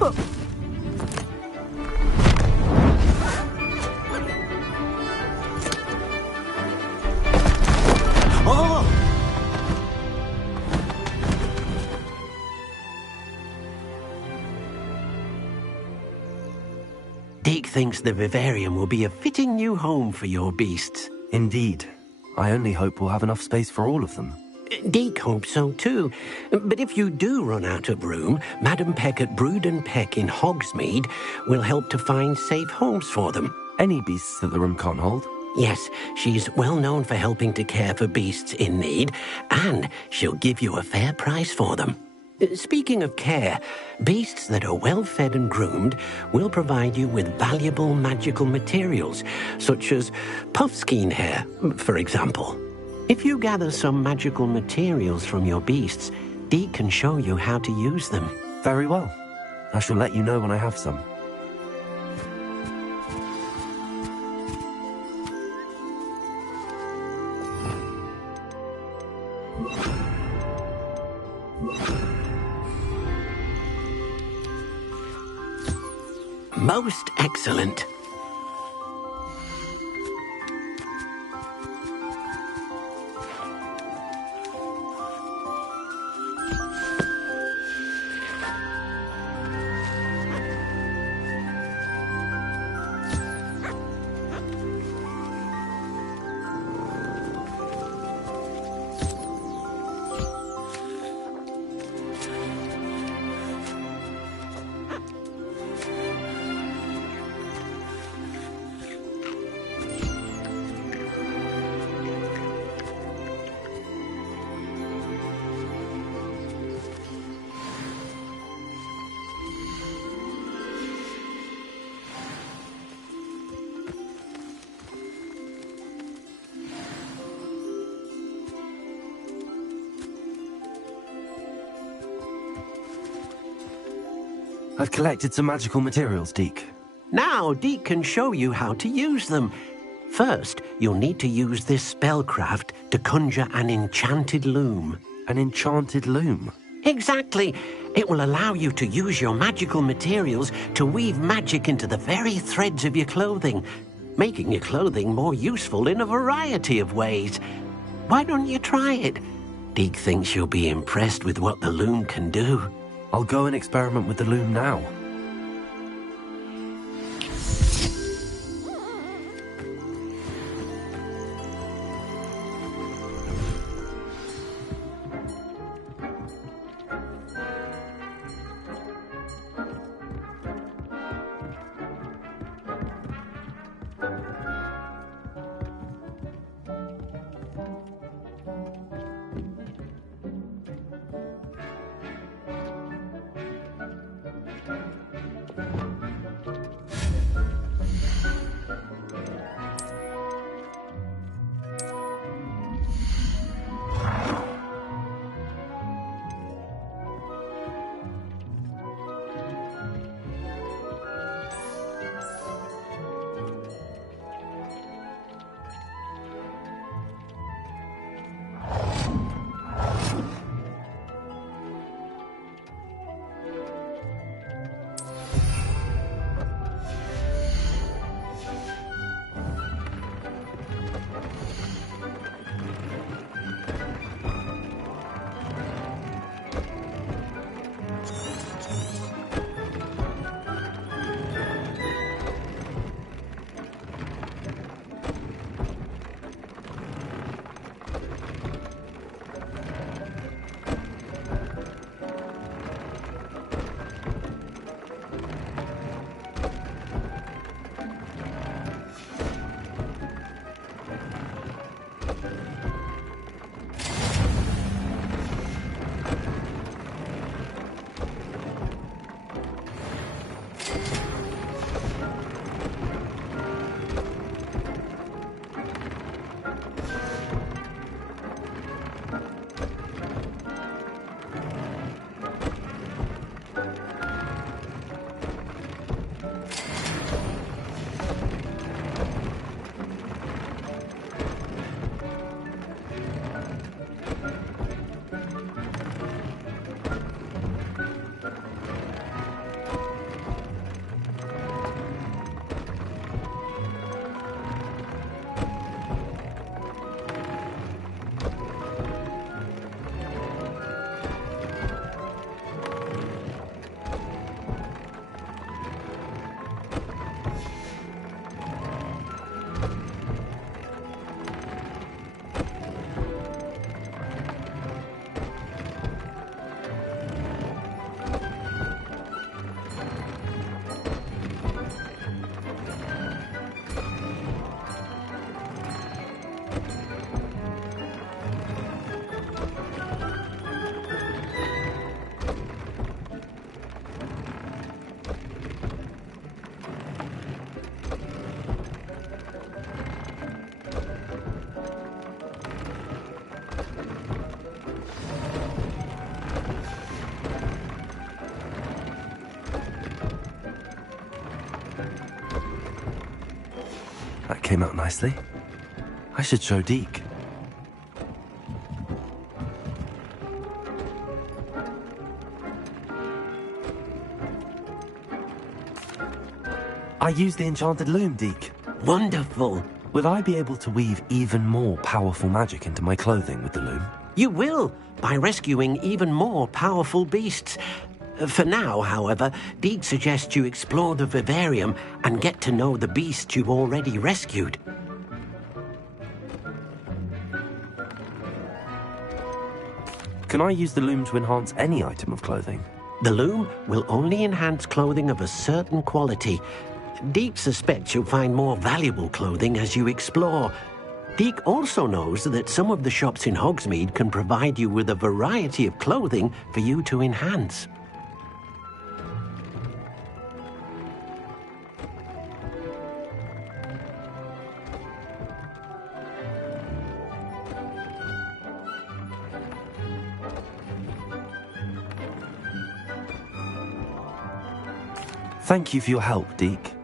Oh! Deke thinks the vivarium will be a fitting new home for your beasts. Indeed. I only hope we'll have enough space for all of them. Deke hopes so too. But if you do run out of room, Madam Peck at Brood and Peck in Hogsmeade will help to find safe homes for them. Any beasts that the room can't hold? Yes, she's well known for helping to care for beasts in need, and she'll give you a fair price for them. Speaking of care, beasts that are well fed and groomed will provide you with valuable magical materials, such as puffskein hair, for example. If you gather some magical materials from your beasts, Deke can show you how to use them. Very well. I shall let you know when I have some. Most excellent. I've collected some magical materials, Deke. Now Deke can show you how to use them. First, you'll need to use this spellcraft to conjure an enchanted loom. An enchanted loom? Exactly. It will allow you to use your magical materials to weave magic into the very threads of your clothing, making your clothing more useful in a variety of ways. Why don't you try it? Deke thinks you'll be impressed with what the loom can do. I'll go and experiment with the loom now. came out nicely. I should show Deke. I used the enchanted loom, Deke. Wonderful. Will I be able to weave even more powerful magic into my clothing with the loom? You will, by rescuing even more powerful beasts. For now, however, Deke suggests you explore the vivarium and get to know the beasts you've already rescued. Can I use the loom to enhance any item of clothing? The loom will only enhance clothing of a certain quality. Deke suspects you'll find more valuable clothing as you explore. Deke also knows that some of the shops in Hogsmeade can provide you with a variety of clothing for you to enhance. Thank you for your help, Deke.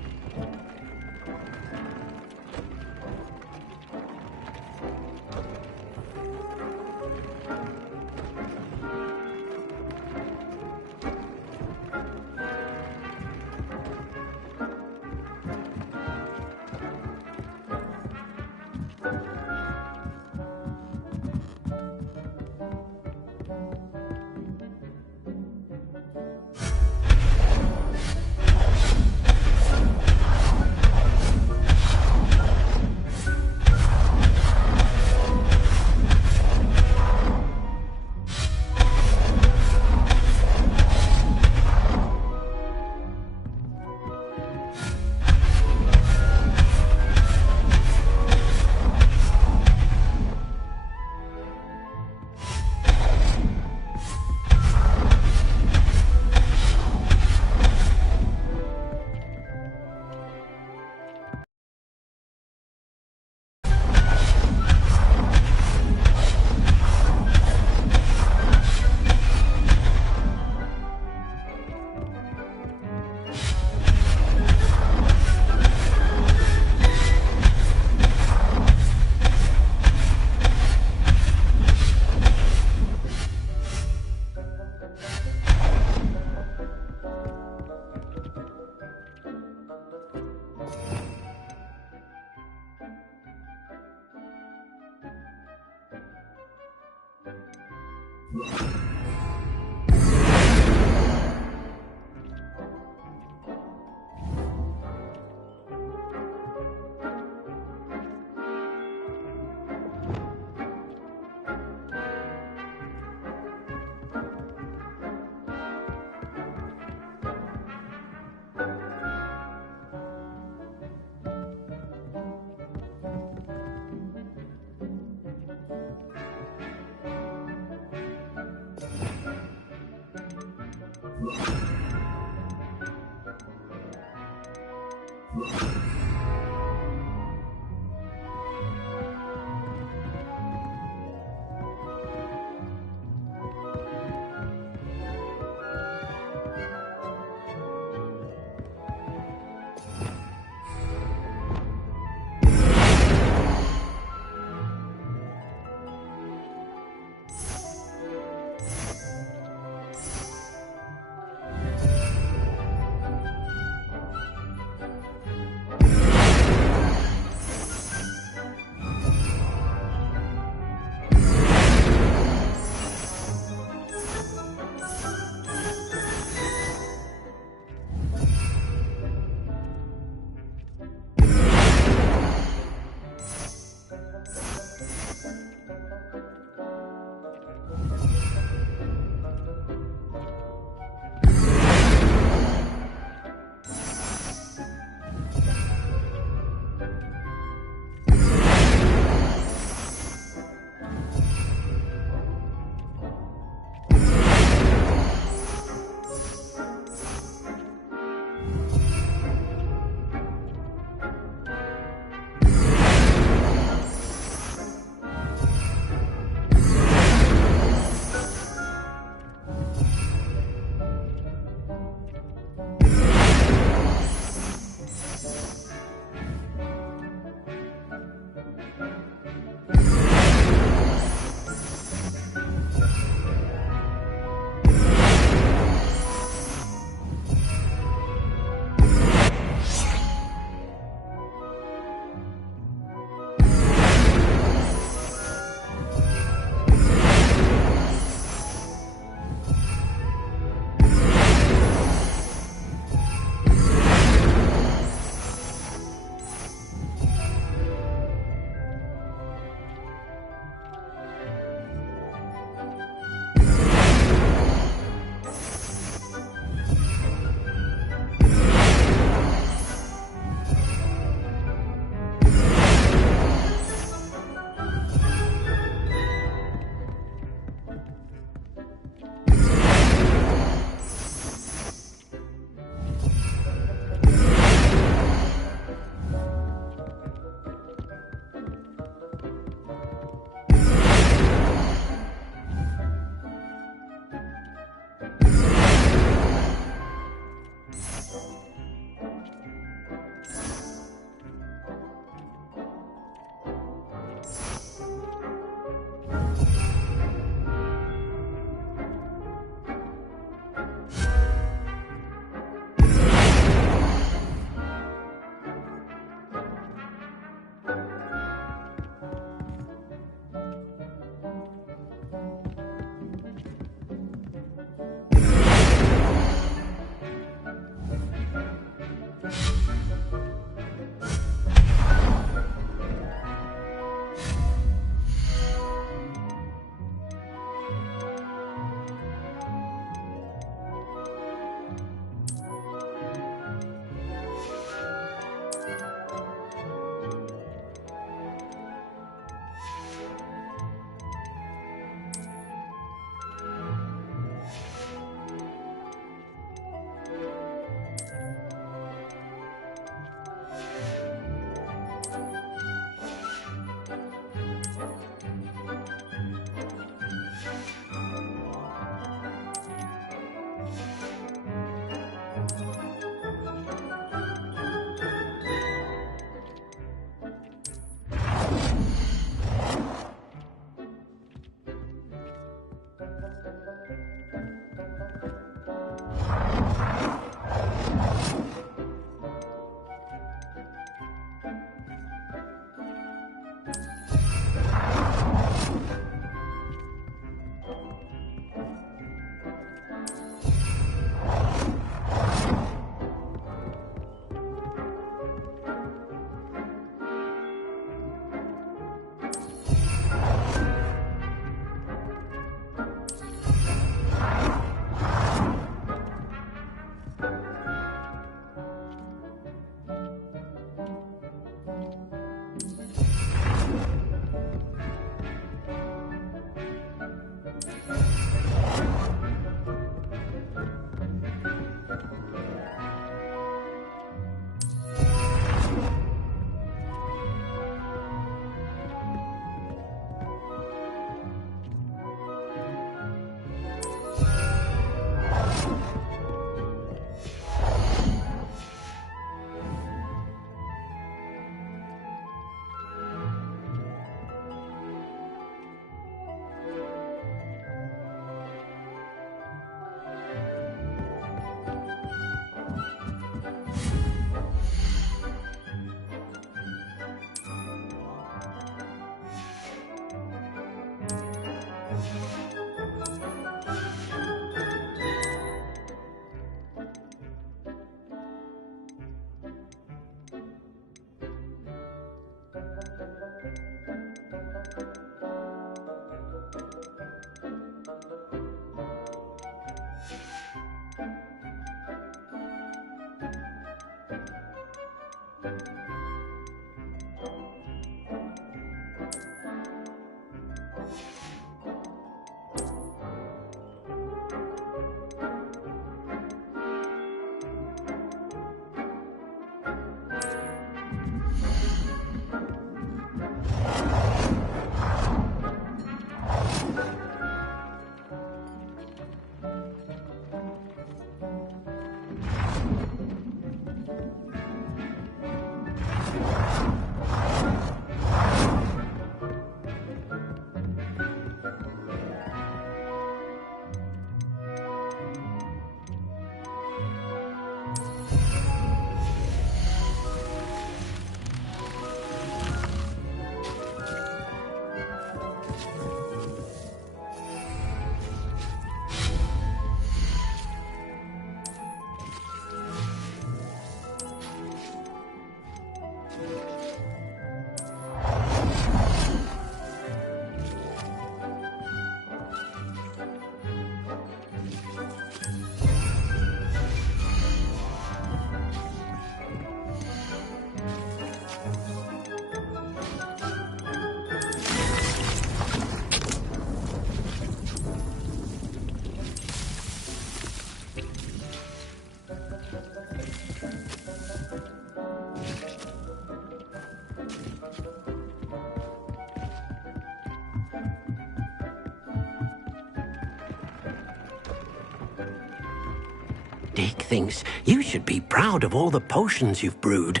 thinks you should be proud of all the potions you've brewed.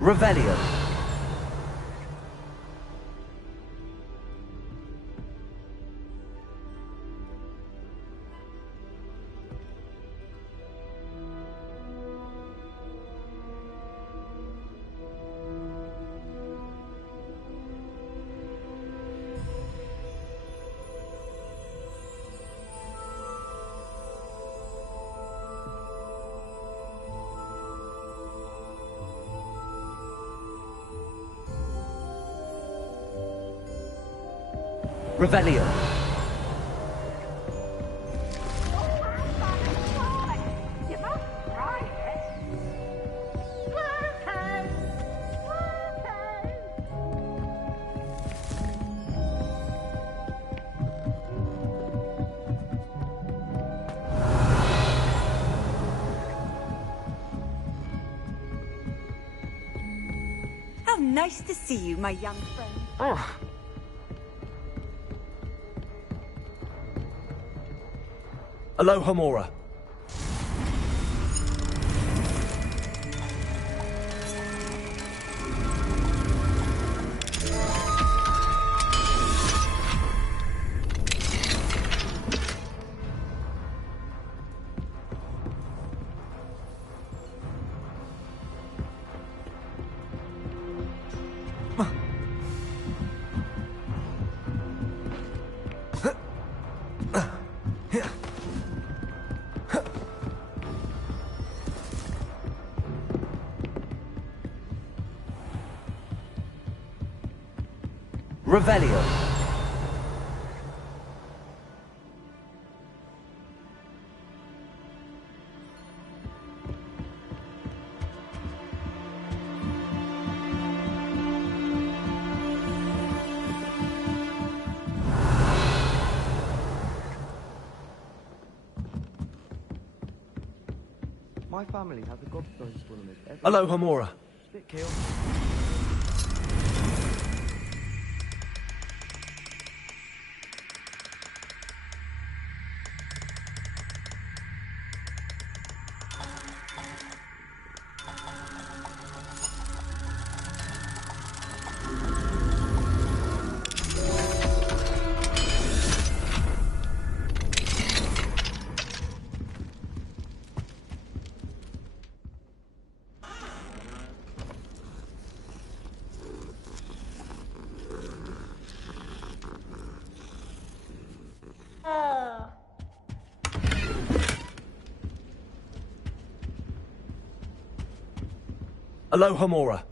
Revelio. Revelio. How nice to see you, my young friend. Oh. Aloha Mora. Revelio. My family has a gobstones tournament every Aloha Mora. bit chaotic. Aloha Mora.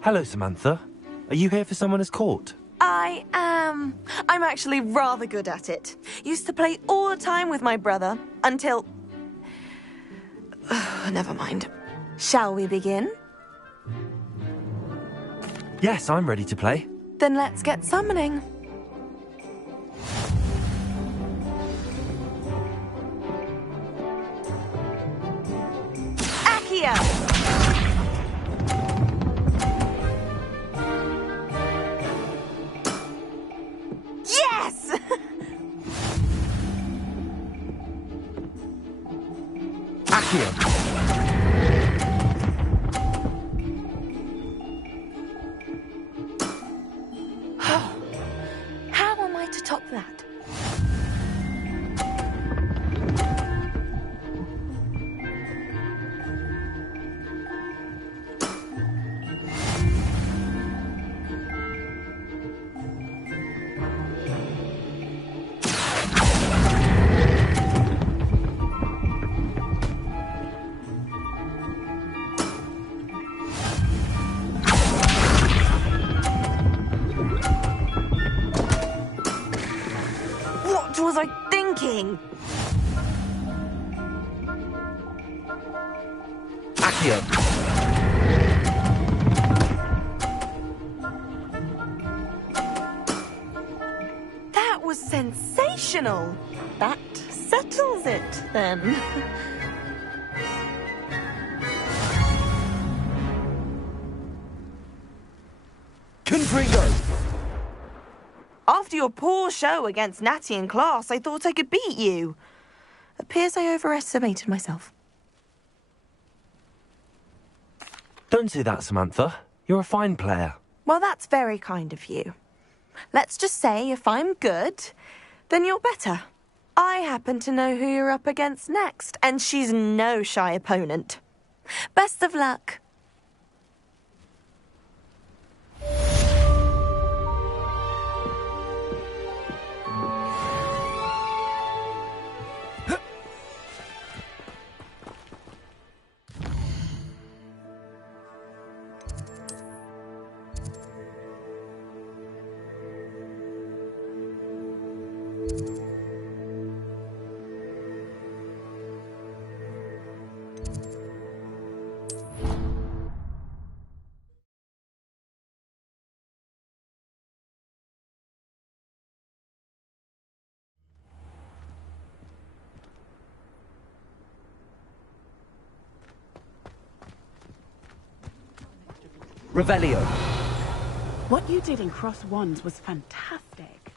Hello, Samantha. Are you here for Summoner's Court? I am. I'm actually rather good at it. Used to play all the time with my brother until... Never mind. Shall we begin? Yes, I'm ready to play. Then let's get summoning. Accio! Yes! Accio! How am I to top that? What was I thinking? Accio! That was sensational. That settles it, then. Confringo! After your poor show against Natty in class, I thought I could beat you. Appears I overestimated myself. Don't say that, Samantha. You're a fine player. Well, that's very kind of you. Let's just say if I'm good, then you're better. I happen to know who you're up against next, and she's no shy opponent. Best of luck. Revelio. What you did in Cross Wands was fantastic.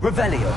Revelio.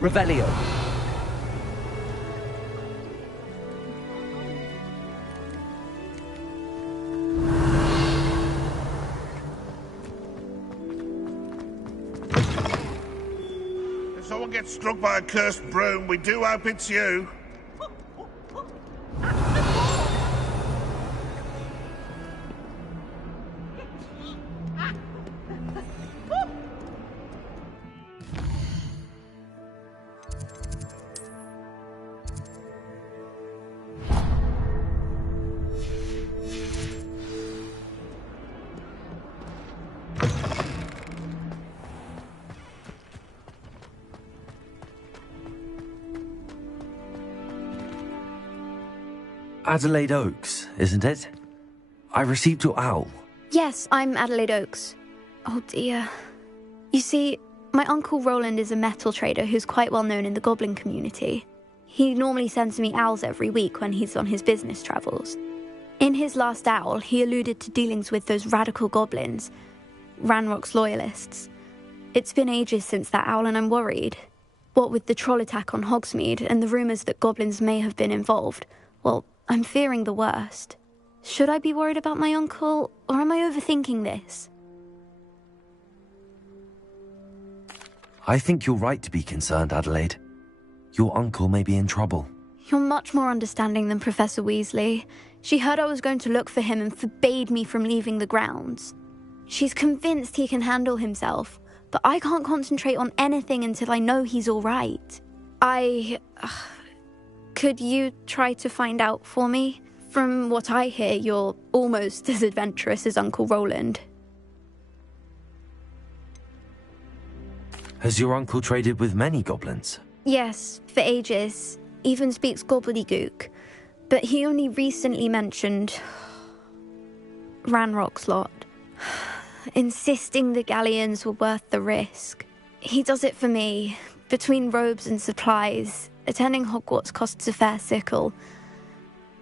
Revelio. If someone gets struck by a cursed broom, we do hope it's you. Adelaide Oaks, isn't it? I received your owl. Yes, I'm Adelaide Oaks. Oh dear. You see, my Uncle Roland is a metal trader who's quite well known in the goblin community. He normally sends me owls every week when he's on his business travels. In his last owl, he alluded to dealings with those radical goblins, Ranrock's loyalists. It's been ages since that owl and I'm worried. What with the troll attack on Hogsmeade and the rumours that goblins may have been involved, well, I'm fearing the worst. Should I be worried about my uncle, or am I overthinking this? I think you're right to be concerned, Adelaide. Your uncle may be in trouble. You're much more understanding than Professor Weasley. She heard I was going to look for him and forbade me from leaving the grounds. She's convinced he can handle himself, but I can't concentrate on anything until I know he's all right. Could you try to find out for me? From what I hear, you're almost as adventurous as Uncle Roland. Has your uncle traded with many goblins? Yes, for ages. Even speaks gobbledygook. But he only recently mentioned Ranrock's lot, insisting the galleons were worth the risk. He does it for me. Between robes and supplies, attending Hogwarts costs a fair sickle.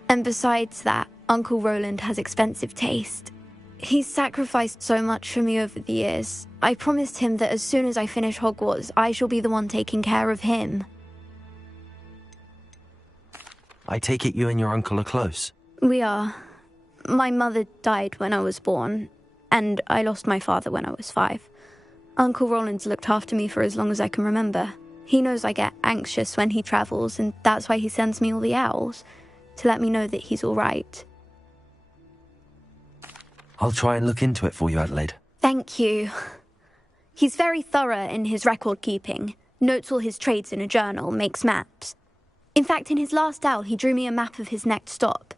And besides that, Uncle Roland has expensive taste. He's sacrificed so much for me over the years. I promised him that as soon as I finish Hogwarts, I shall be the one taking care of him. I take it you and your uncle are close. We are. My mother died when I was born, and I lost my father when I was 5. Uncle Roland's looked after me for as long as I can remember. He knows I get anxious when he travels, and that's why he sends me all the owls, to let me know that he's all right. I'll try and look into it for you, Adelaide. Thank you. He's very thorough in his record keeping, notes all his trades in a journal, makes maps. In fact, in his last owl, he drew me a map of his next stop.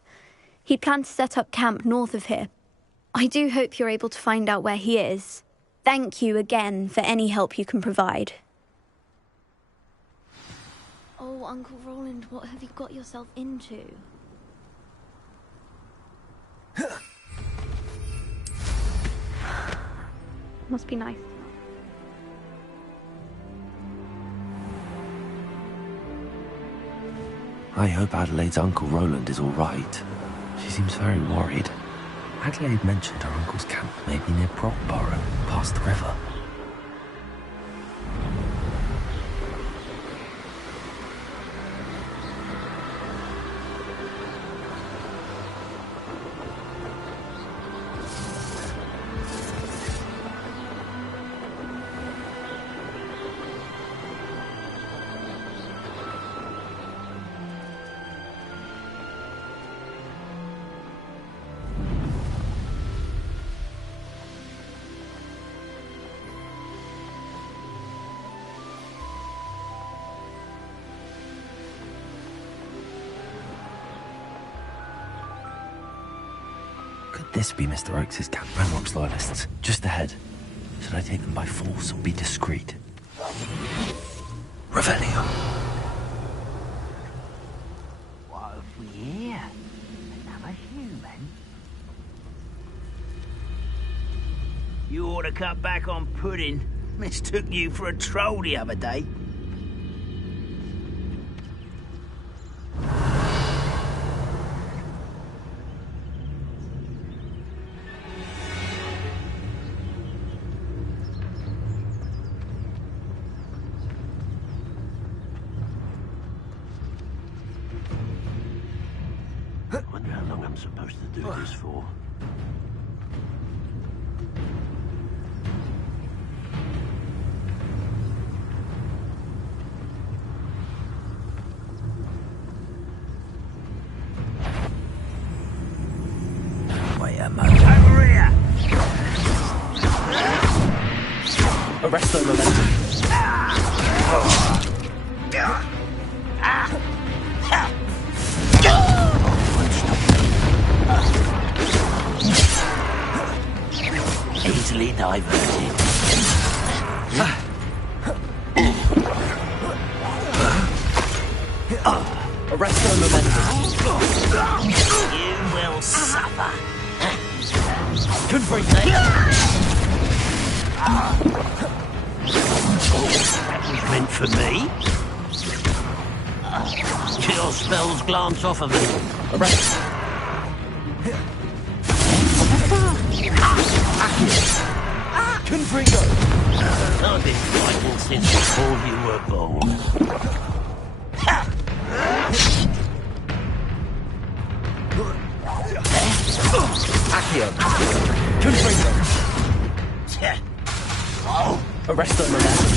He'd planned to set up camp north of here. I do hope you're able to find out where he is. Thank you again for any help you can provide. Oh, Uncle Roland, what have you got yourself into? Must be nice. I hope Adelaide's Uncle Roland is all right. She seems very worried. Adelaide mentioned her uncle's camp may be near Brockborough, past the river. Could this be Mr. Oakes' camp, Ranrock's loyalists? Just ahead. Should I take them by force or be discreet? Revelio. What have we here? Another human? You ought to cut back on pudding. Mistook you for a troll the other day. I wonder how long I'm supposed to do this for. Wait a moment. Over here! Arrest the momentum. Easily diverted. Arresto momentum. You will suffer. Confringo. That was meant for me. Your spells glance off of me. Arrest. Confringo. I've been fighting since before you were born. Accio. Confringo. Arresto momentum.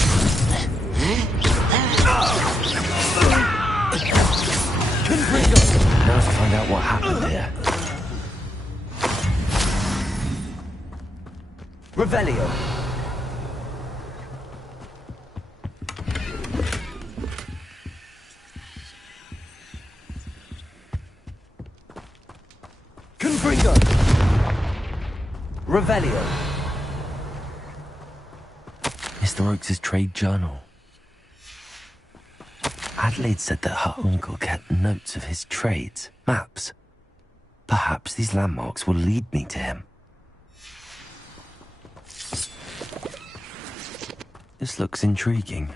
Confringo. Now to find out what happened here. Revelio. Confringo. Revelio. Mr. Oakes' trade journal. Adelaide said that her uncle kept notes of his trades, maps. Perhaps these landmarks will lead me to him. This looks intriguing.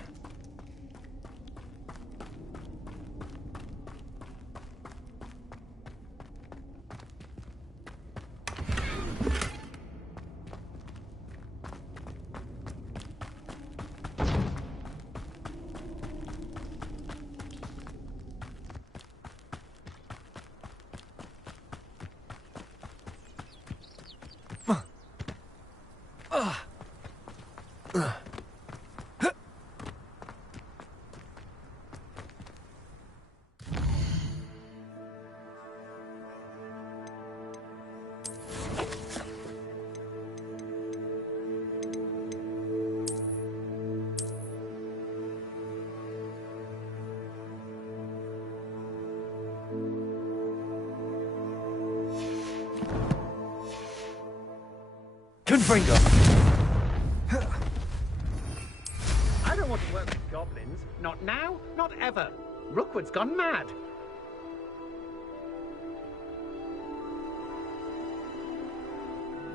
Confringo. I don't want to work with goblins. Not now, not ever. Rookwood's gone mad.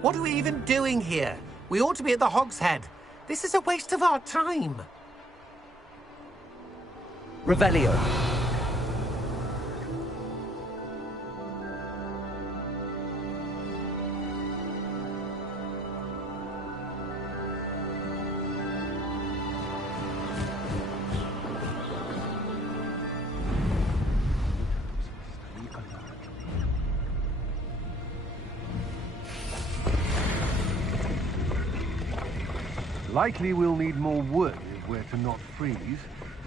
What are we even doing here? We ought to be at the Hog's Head. This is a waste of our time. Revelio. Likely we'll need more wood if we're to not freeze.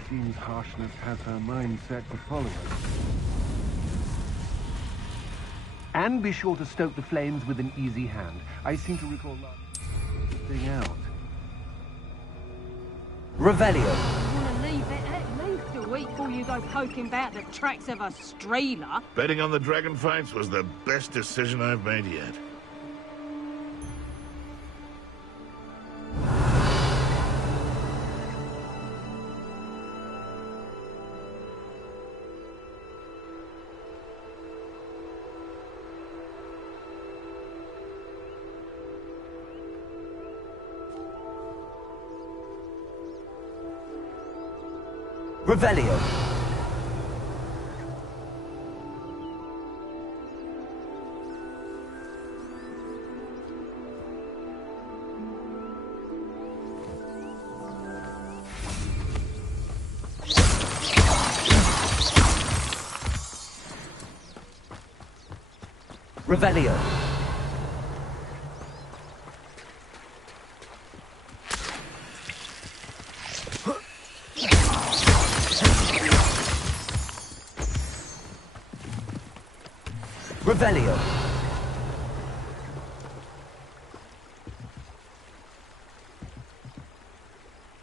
Seems harshness has her mind set to follow us. And be sure to stoke the flames with an easy hand. I seem to recall that thing out. Revelio. You want to leave it at least a week before you go poking about the tracks of a streeler. Betting on the dragon fights was the best decision I've made yet. Revelio. Revelio. Revelio.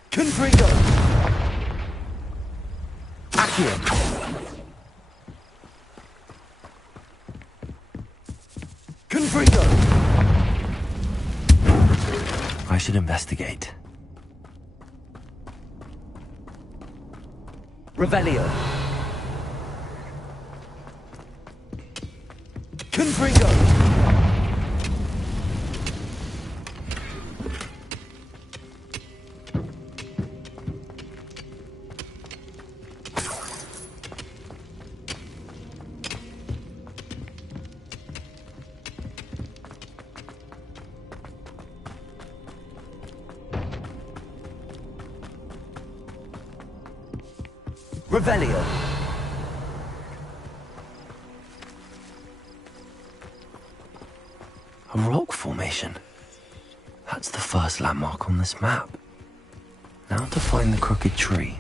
Confringo. Accio. Confringo. I should investigate. Revelio. Confringo! Revelio. A rock formation. That's the first landmark on this map. Now to find the crooked tree.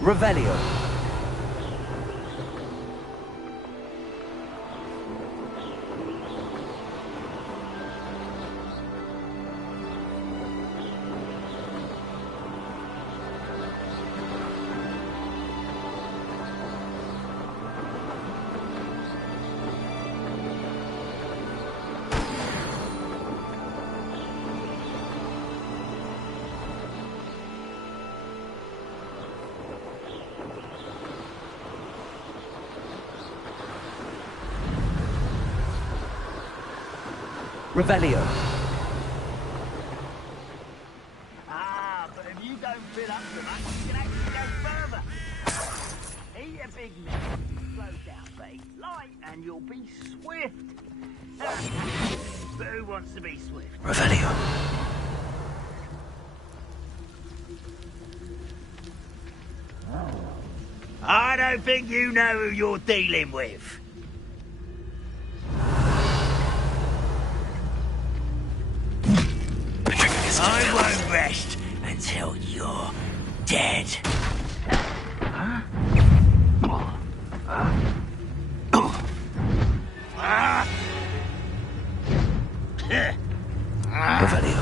Revelio. Revelio. Ah, but if you don't fill up so much, you can actually go further. Eat a big meal, slow down, babe. Light, and you'll be swift. But who wants to be swift? Revelio. I don't think you know who you're dealing with. I won't rest until you're dead. Revelio.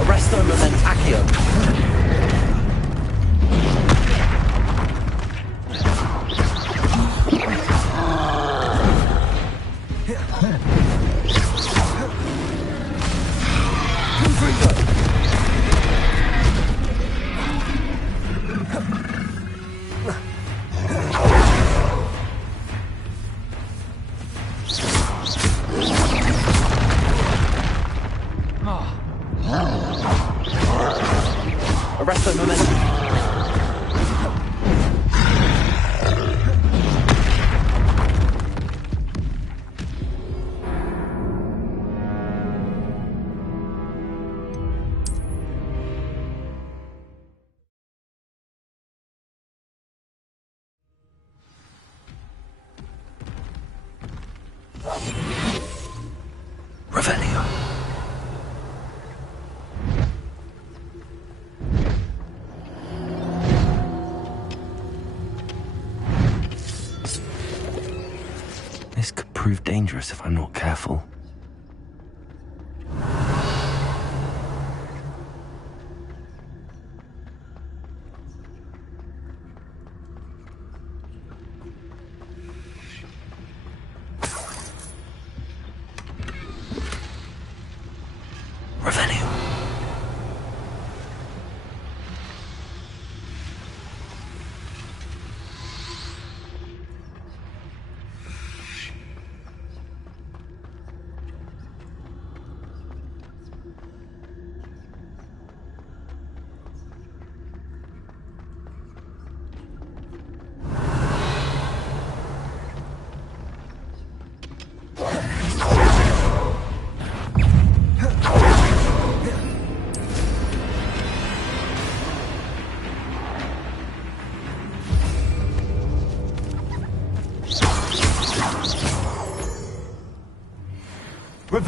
Arresto Momentaccio. Arresto Momentum. Revelio. This could prove dangerous if I'm not careful. Revelio.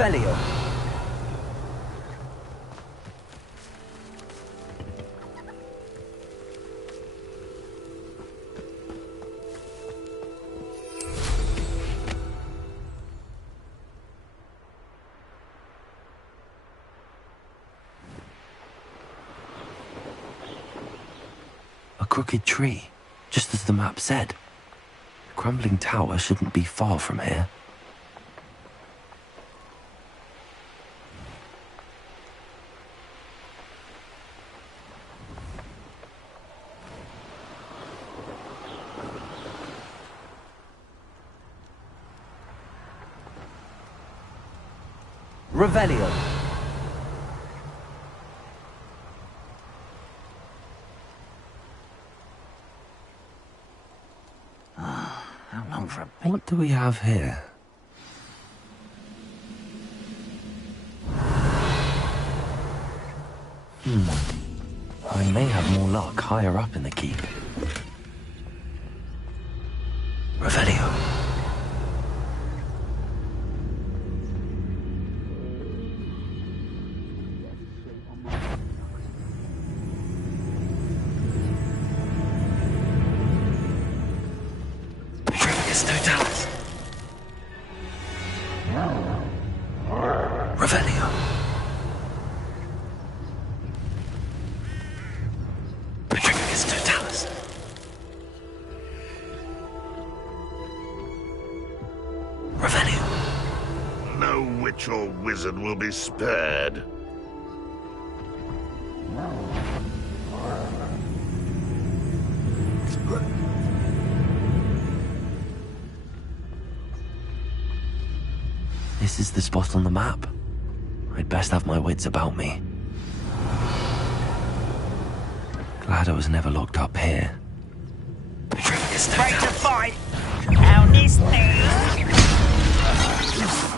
Revelio. A crooked tree, just as the map said. The crumbling tower shouldn't be far from here. Revelio. How long for a... What do we have here? I may have more luck higher up in the keep. Revelio. Totalis. Revelio. Petrificus Totalis. Revelio. No witch or wizard will be spared. This is the spot on the map. I'd best have my wits about me. Glad I was never locked up here. Break the fight! Now this thing!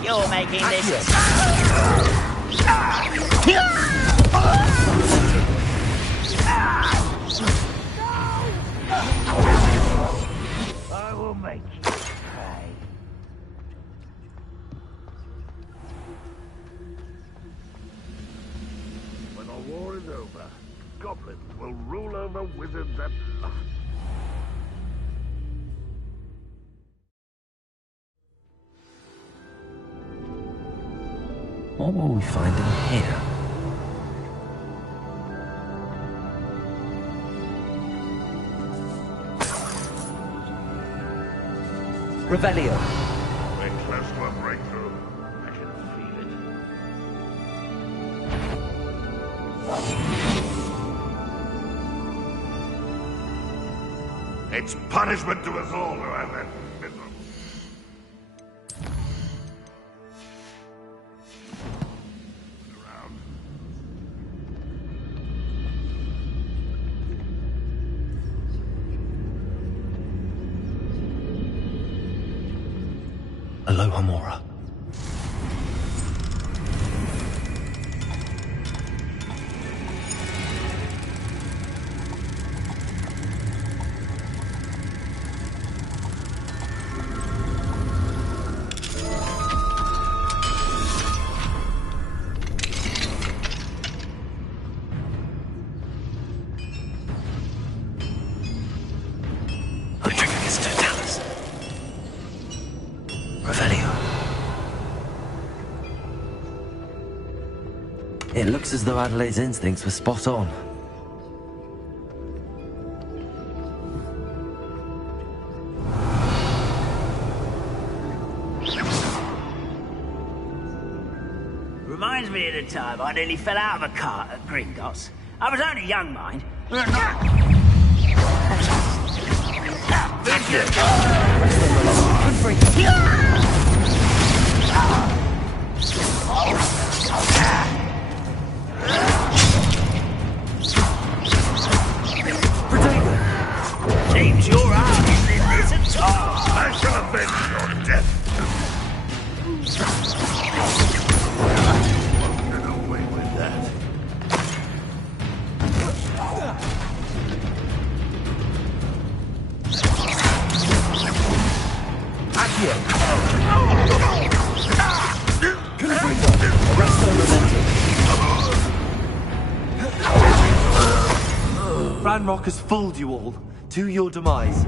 You're making this... I will make you pay. When the war is over, goblins will rule over wizards at last. What will we find in here? Revelio. We're close to a breakthrough. I can feel it. It's punishment to us all to have that miserable. Aloha Mora. It looks as though Adelaide's instincts were spot on. Reminds me of the time I nearly fell out of a cart at Gringotts. I was only young, mind. Seems your arm is in this at all. I shall avenge your death. Won't get away with that. Ranrock has fooled you all, to your demise.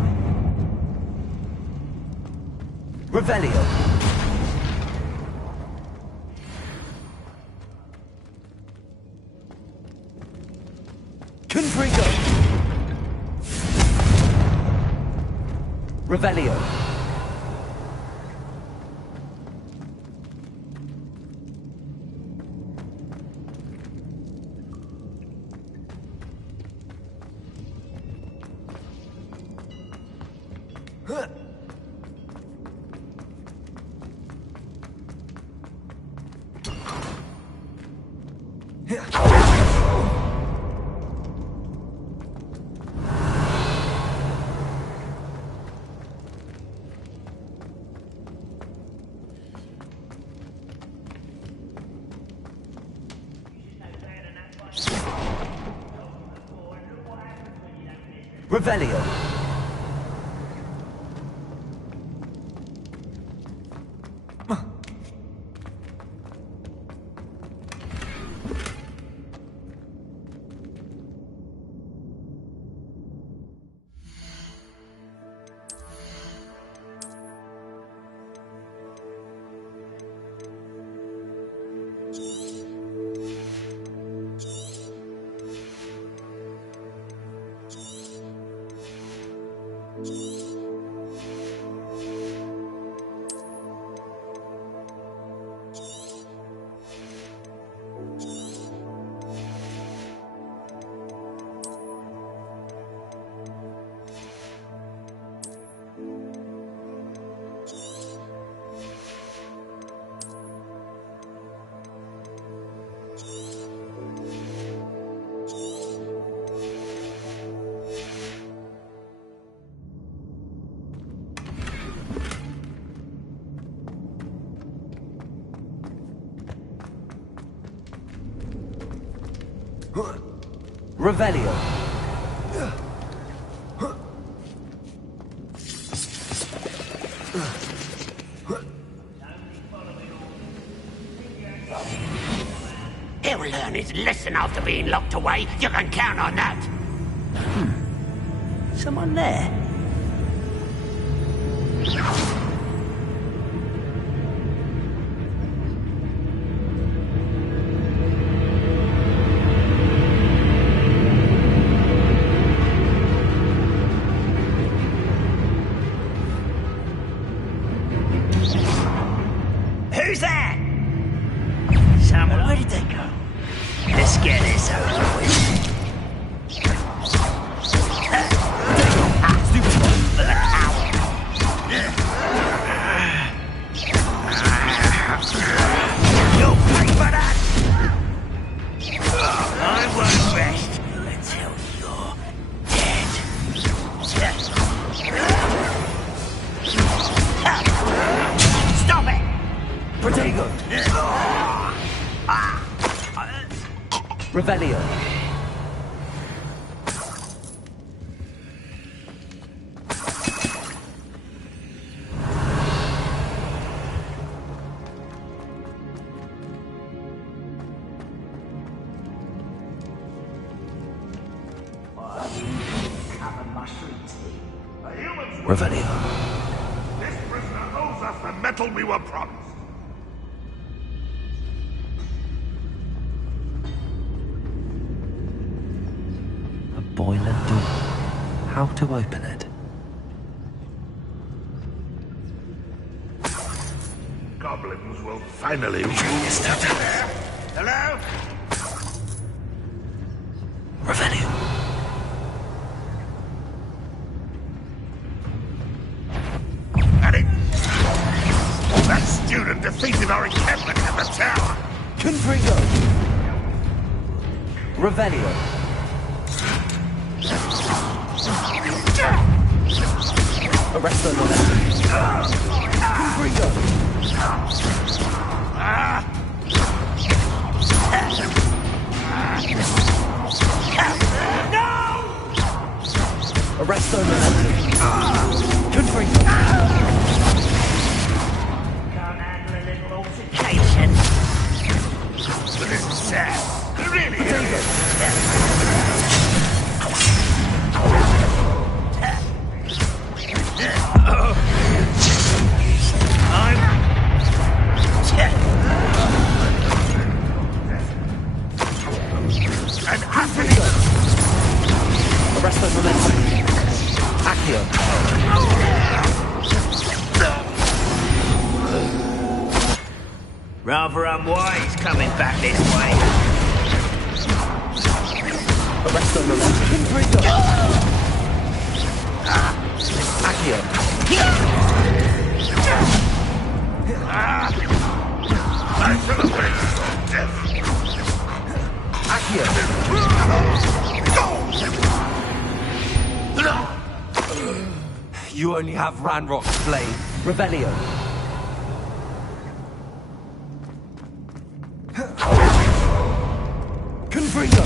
Revelio. Confringo. Revelio. Revelio. Revelio. He'll learn his lesson after being locked away. You can count on that. Someone there? Who's that? Someone, where did they go? Let's get this over with. You'll pay for that! I won't rest until you're dead. Stop it! Protego. Revelio. Revelio. This prisoner owes us the metal we were promised. A boiler door. How to open it? Goblins will finally rule. Hello? Revelio. That student defeated our encampment at the tower. Confringo. Revelio. Arresto non Confringo. No! Arresto non Confringo. Can't handle a little altercation. This is sad. Really? rather unwise coming back this way. Arrest on the left. Confringo! Accio! You only have Ranrock's blade. Revelio. Confringo!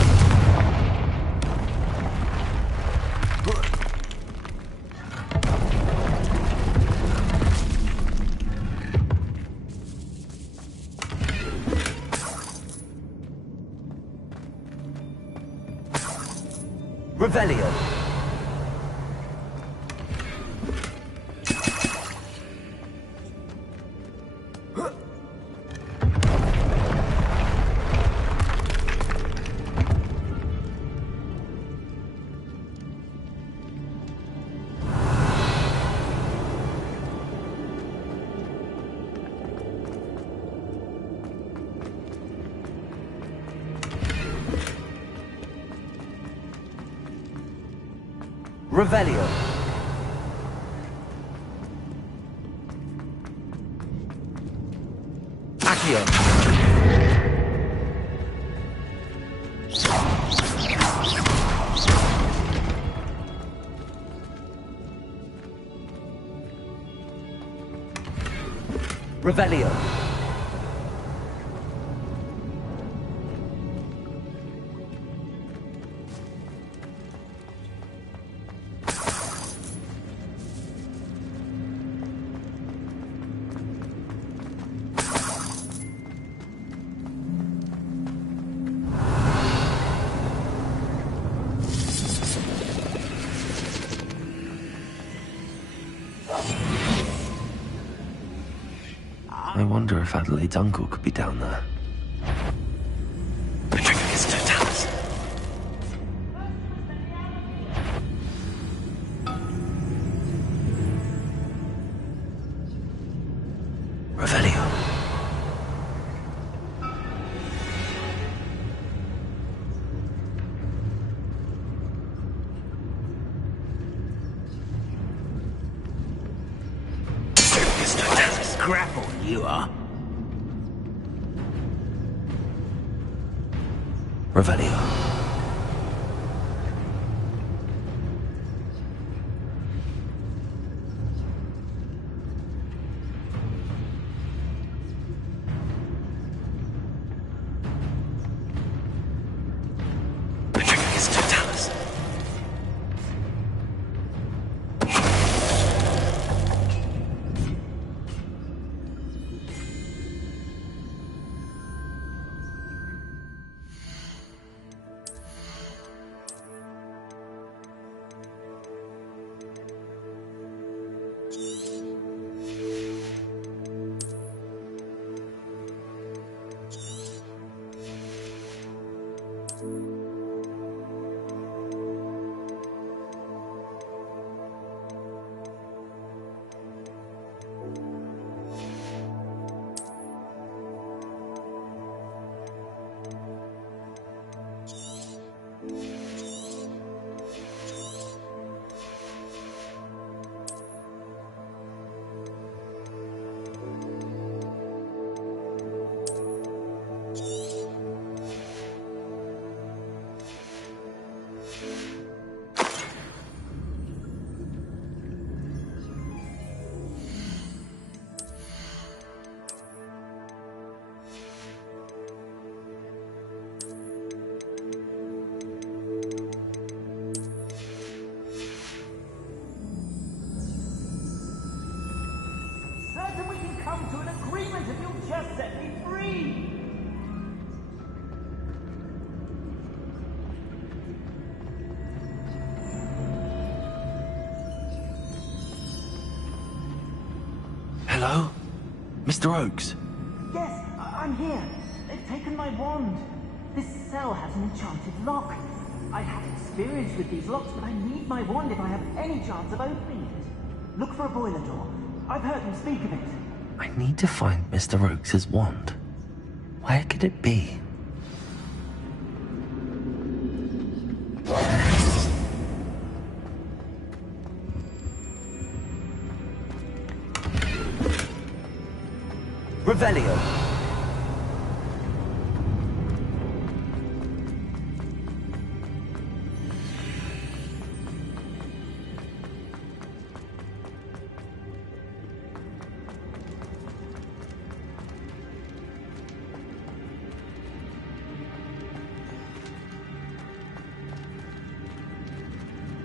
Revelio. Revelio. Accio. Revelio. I wonder if Adelaide's uncle could be down there. The trigger is to Dallas. Revelio. Grapple, you are. Revelio. The trigger is to Dallas. Just set me free! Hello? Mr. Oakes? Yes, I'm here. They've taken my wand. This cell has an enchanted lock. I have experience with these locks, but I need my wand if I have any chance of opening it. Look for a boiler door. I've heard them speak of it. I need to find Mr. Oakes' wand. Where could it be? Revelio.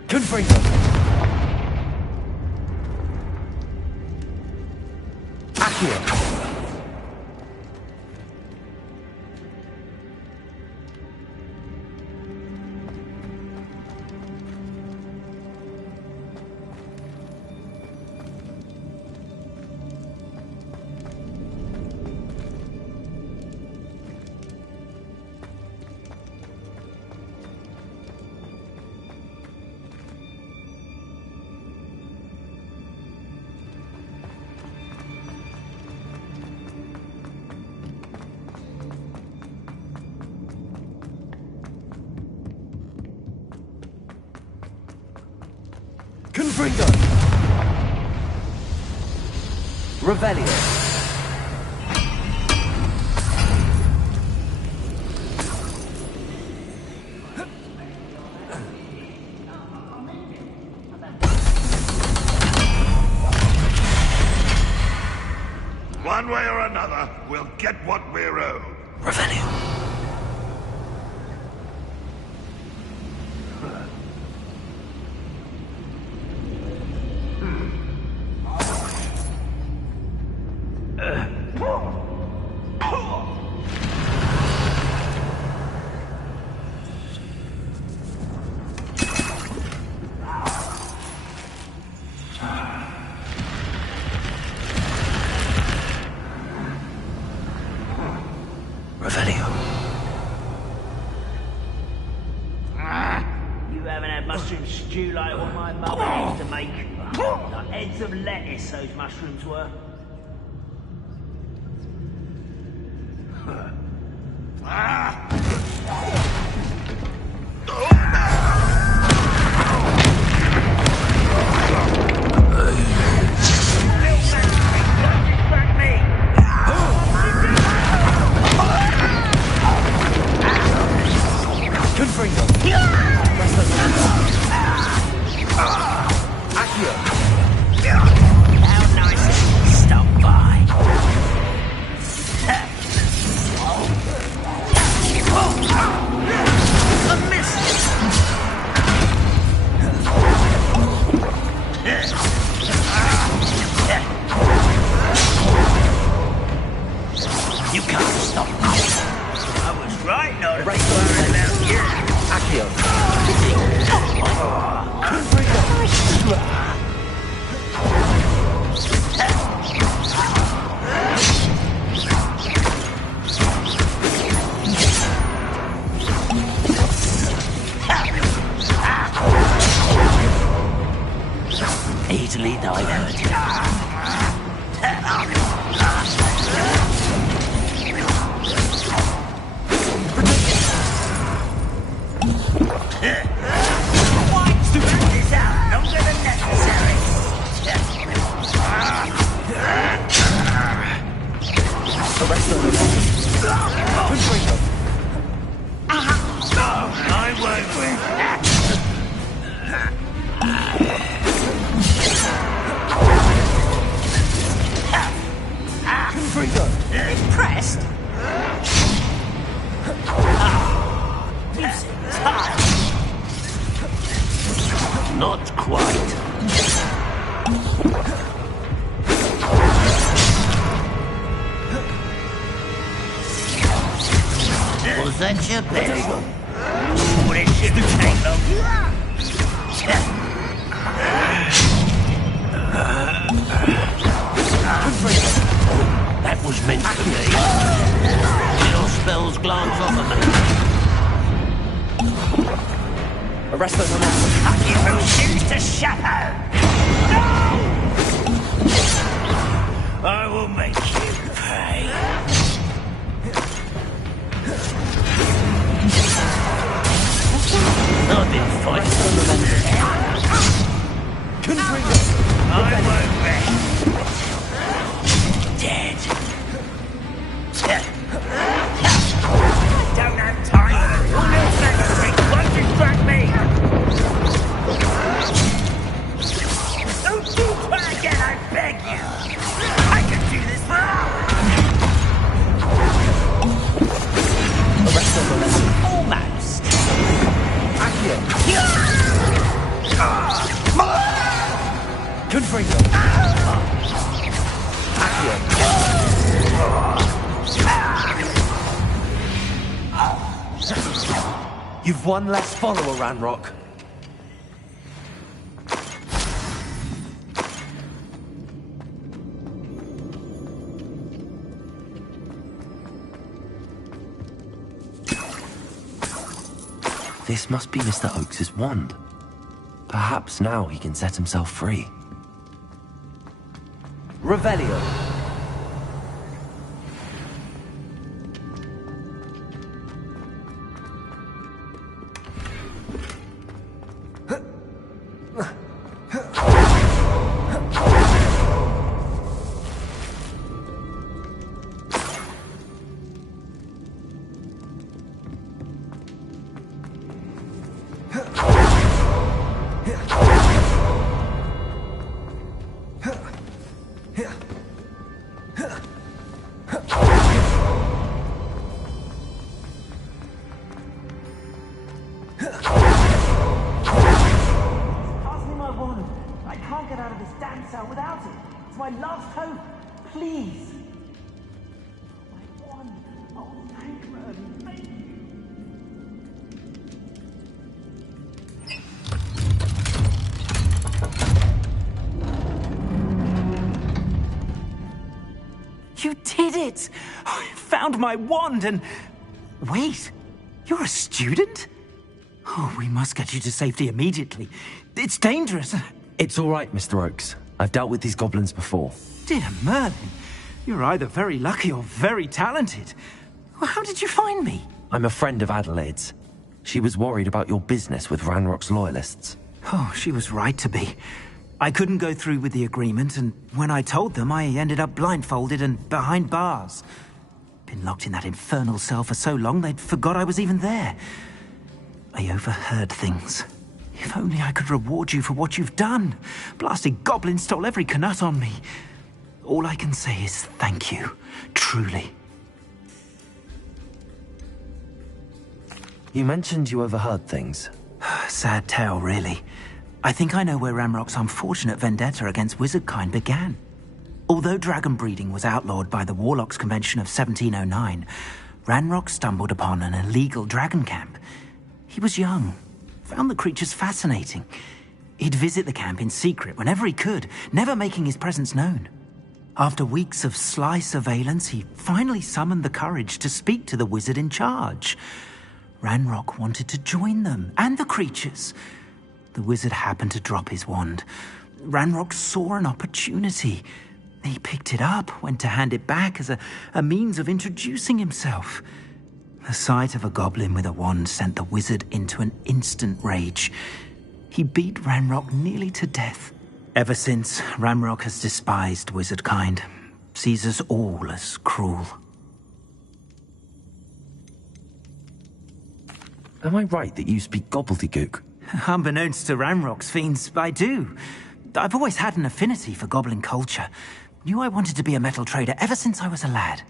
Confringo. Accio. Confringo. Revelio. One way or another, we'll get what we're owed. Revelio. Mushroom stew like what my mother used to make. Like heads of lettuce, those mushrooms were. You can't stop me. I was right not to be worried about you. Accio. Easily diverted. Impressed? You seem tired. Not quite. Was that your best? Oh, this shouldn't take long. That was meant to be. Your spells glance off of me. Arrest those monsters. Cut you from shoes to shadow. No! I will make you pay. I've been fighting for I won't rest. Dead. Don't have time. All your sacrifice won't distract me. Don't you try again, I beg you. I can do this for hours. Almost. Confringo. You've one less follower, Ranrock. This must be Mr. Oakes's wand. Perhaps now he can set himself free. Revelio. You did it! I found my wand and... Wait, you're a student? Oh, we must get you to safety immediately. It's dangerous. It's all right, Mr. Oakes. I've dealt with these goblins before. Dear Merlin, you're either very lucky or very talented. Well, how did you find me? I'm a friend of Adelaide's. She was worried about your business with Ranrock's loyalists. Oh, she was right to be. I couldn't go through with the agreement, and when I told them, I ended up blindfolded and behind bars. Been locked in that infernal cell for so long, they'd forgot I was even there. I overheard things. If only I could reward you for what you've done. Blasted goblin stole every canut on me. All I can say is thank you, truly. You mentioned you overheard things. Sad tale, really. I think I know where Ranrock's unfortunate vendetta against wizardkind began. Although dragon breeding was outlawed by the Warlocks Convention of 1709, Ranrock stumbled upon an illegal dragon camp. He was young, found the creatures fascinating. He'd visit the camp in secret whenever he could, never making his presence known. After weeks of sly surveillance, he finally summoned the courage to speak to the wizard in charge. Ranrock wanted to join them, and the creatures. The wizard happened to drop his wand. Ranrock saw an opportunity. He picked it up, went to hand it back as a means of introducing himself. The sight of a goblin with a wand sent the wizard into an instant rage. He beat Ranrock nearly to death. Ever since, Ranrock has despised wizardkind, sees us all as cruel. Am I right that you speak gobbledygook? Unbeknownst to Ranrock's fiends, I do. I've always had an affinity for goblin culture. Knew I wanted to be a metal trader ever since I was a lad.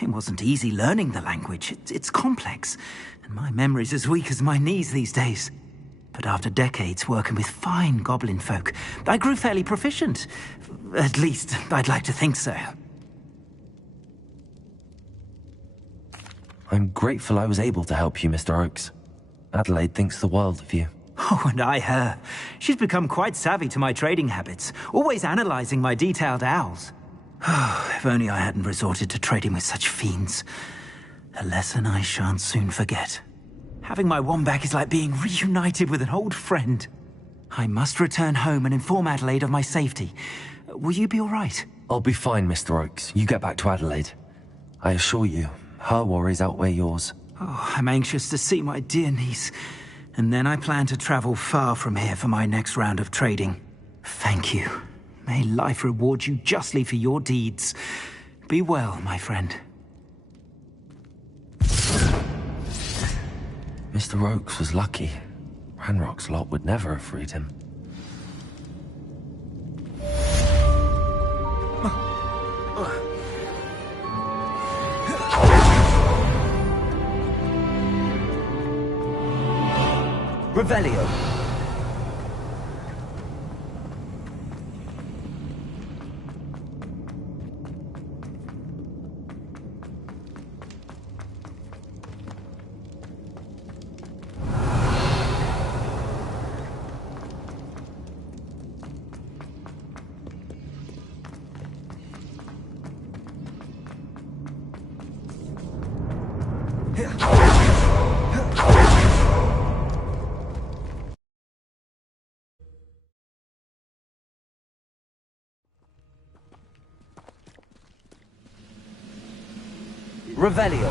It wasn't easy learning the language. It's complex, and my memory's as weak as my knees these days. But after decades working with fine goblin folk, I grew fairly proficient. At least, I'd like to think so. I'm grateful I was able to help you, Mr. Oakes. Adelaide thinks the world of you. Oh, and I her. She's become quite savvy to my trading habits, always analyzing my detailed owls. Oh, if only I hadn't resorted to trading with such fiends. A lesson I shan't soon forget. Having my wand back is like being reunited with an old friend. I must return home and inform Adelaide of my safety. Will you be all right? I'll be fine, Mr. Oakes. You get back to Adelaide. I assure you, Her worries outweigh yours. Oh, I'm anxious to see my dear niece. And then I plan to travel far from here for my next round of trading. Thank you. May life reward you justly for your deeds. Be well, my friend. Mr. Oakes was lucky. Ranrock's lot would never have freed him. Revelio. Revelio.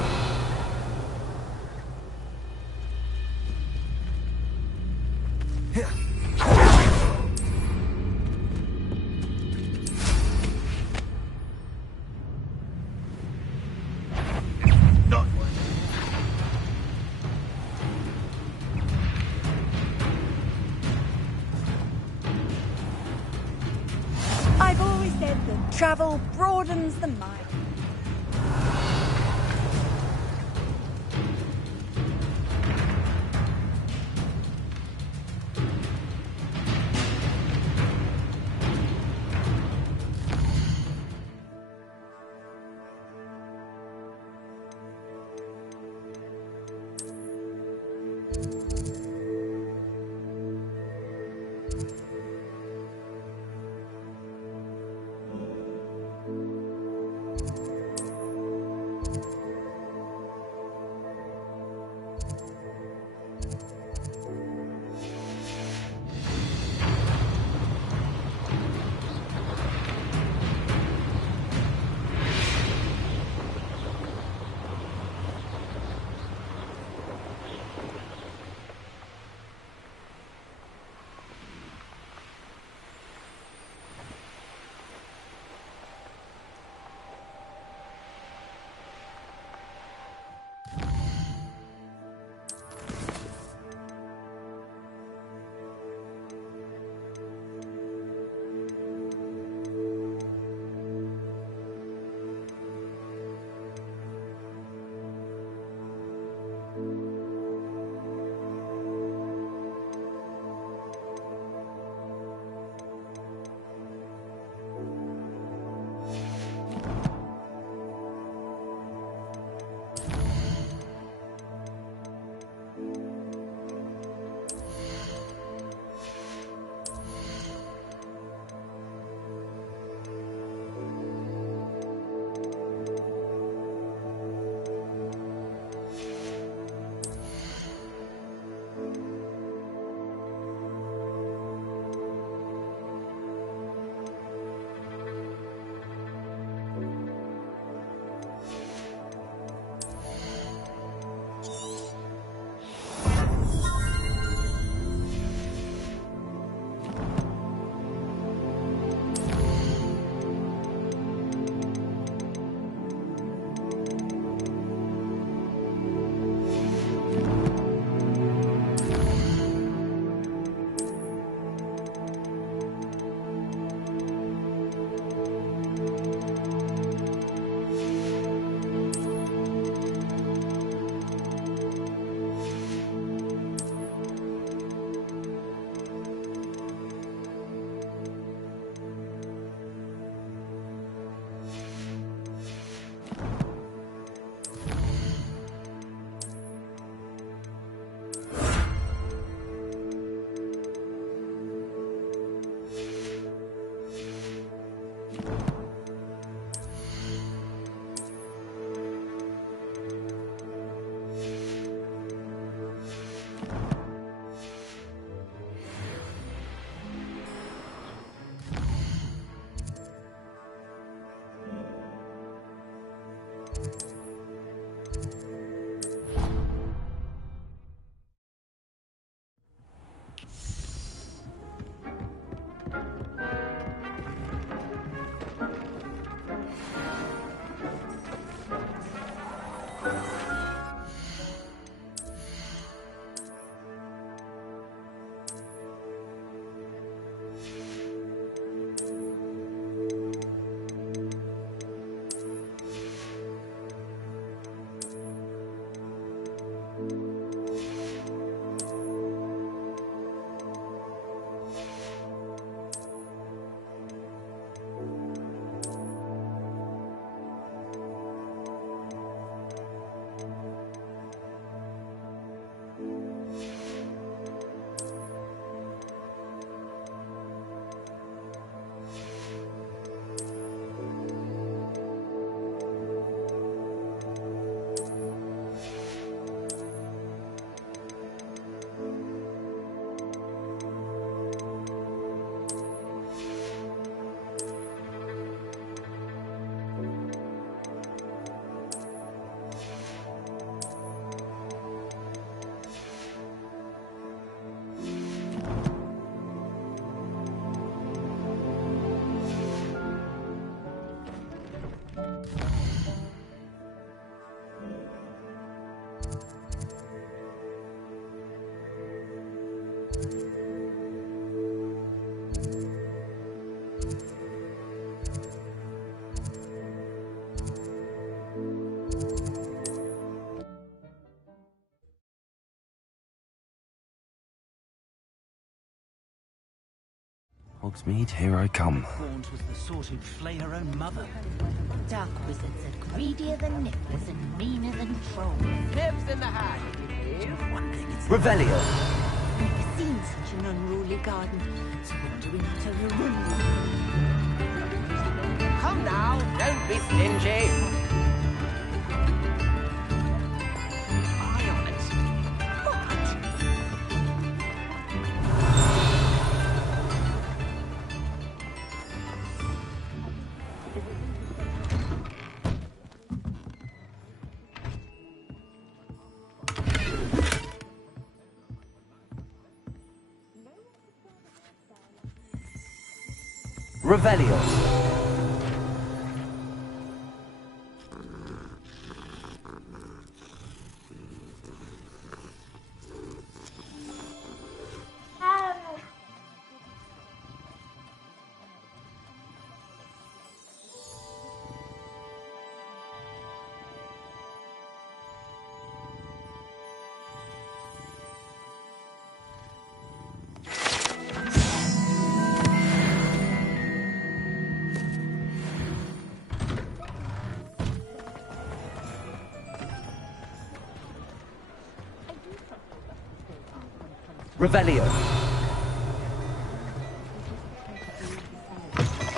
I've always said that travel broadens the mind. Hogsmeade, here I come. Gaunt was the sort who'd flay her own mother. Dark wizards are greedier than nippers and meaner than trolls. Nibs in the hat. Revelio. Never seen such an unruly garden. So what do we not overrun? Come now, don't be stingy. Eye on it. Revelio. Revelio.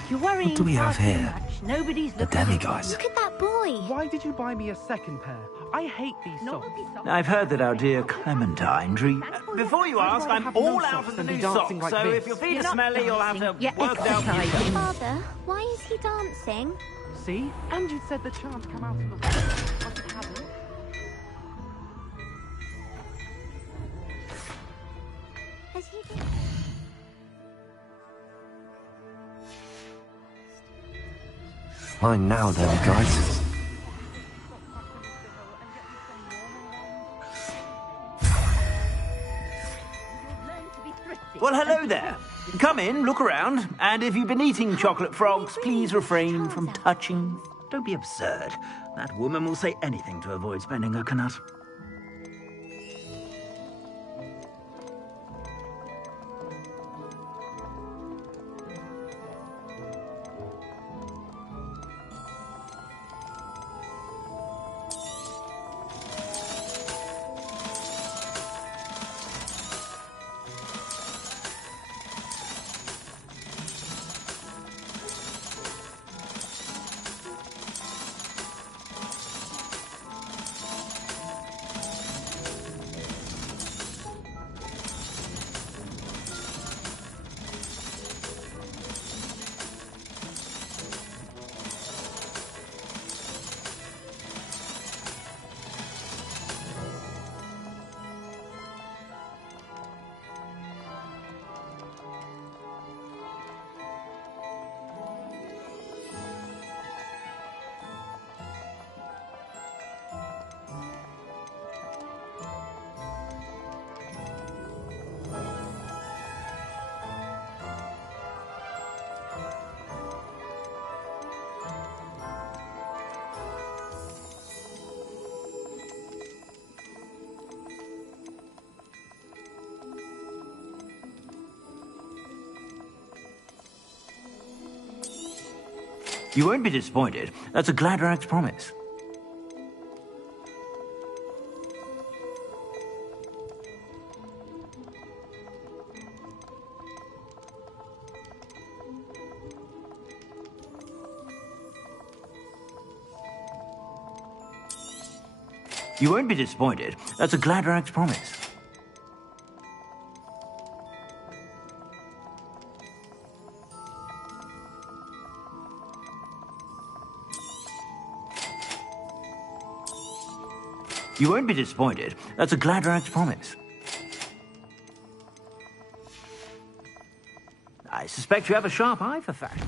You're worrying What do we have far too here? much. Nobody's The looking. demi-guys. Look at that boy. Why did you buy me a second pair? I hate these socks. I've heard that our dear Clementine dream. Before you ask, I'm all out of the new socks, so if your feet are smelly, you'll have to You're work it out yourself. Father, why is he dancing? See? And you said the chant come out of the water. I could have it. Has he been... Mine now, then, guys. Well, hello there. Come in, look around, and if you've been eating chocolate frogs, please refrain from touching. Don't be absurd. That woman will say anything to avoid spending a canut. You won't be disappointed. That's a Gladrag's promise. You won't be disappointed. That's a Gladrag's promise. You won't be disappointed. That's a Gladrag's promise. I suspect you have a sharp eye for fashion.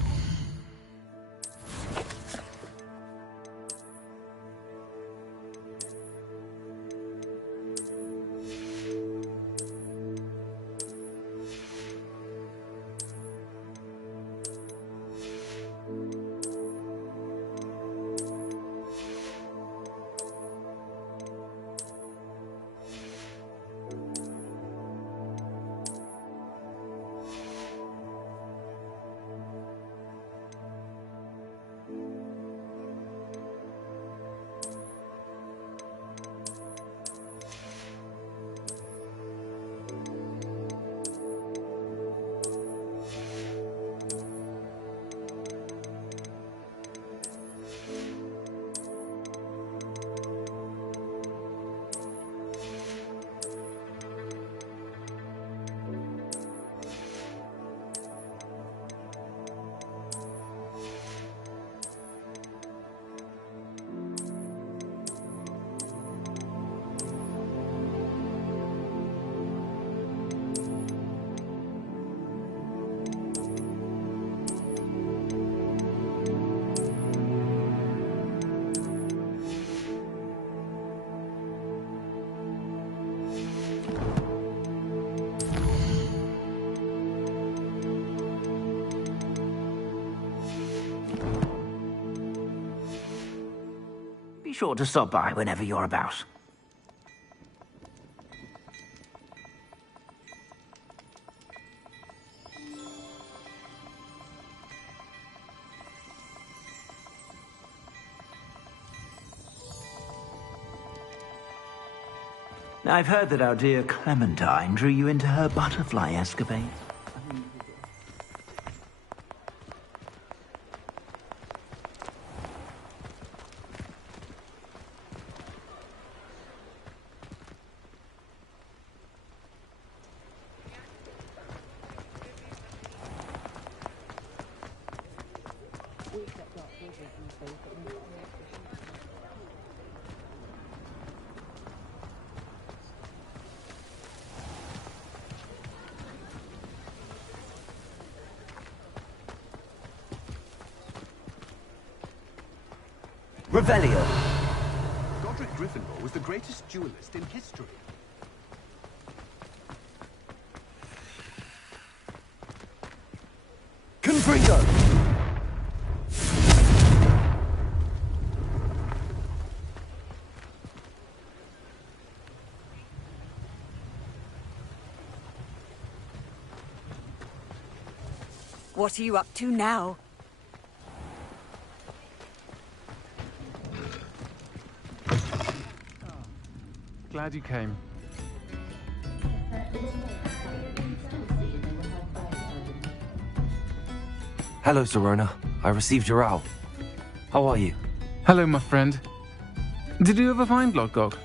Be sure to stop by whenever you're about. I've heard that our dear Clementine drew you into her butterfly escapades. Revelio. Godric Gryffindor was the greatest duelist in history. Confringo. What are you up to now? Glad you came. Hello, Serona. I received your owl. How are you? Hello, my friend. Did you ever find Lodgok?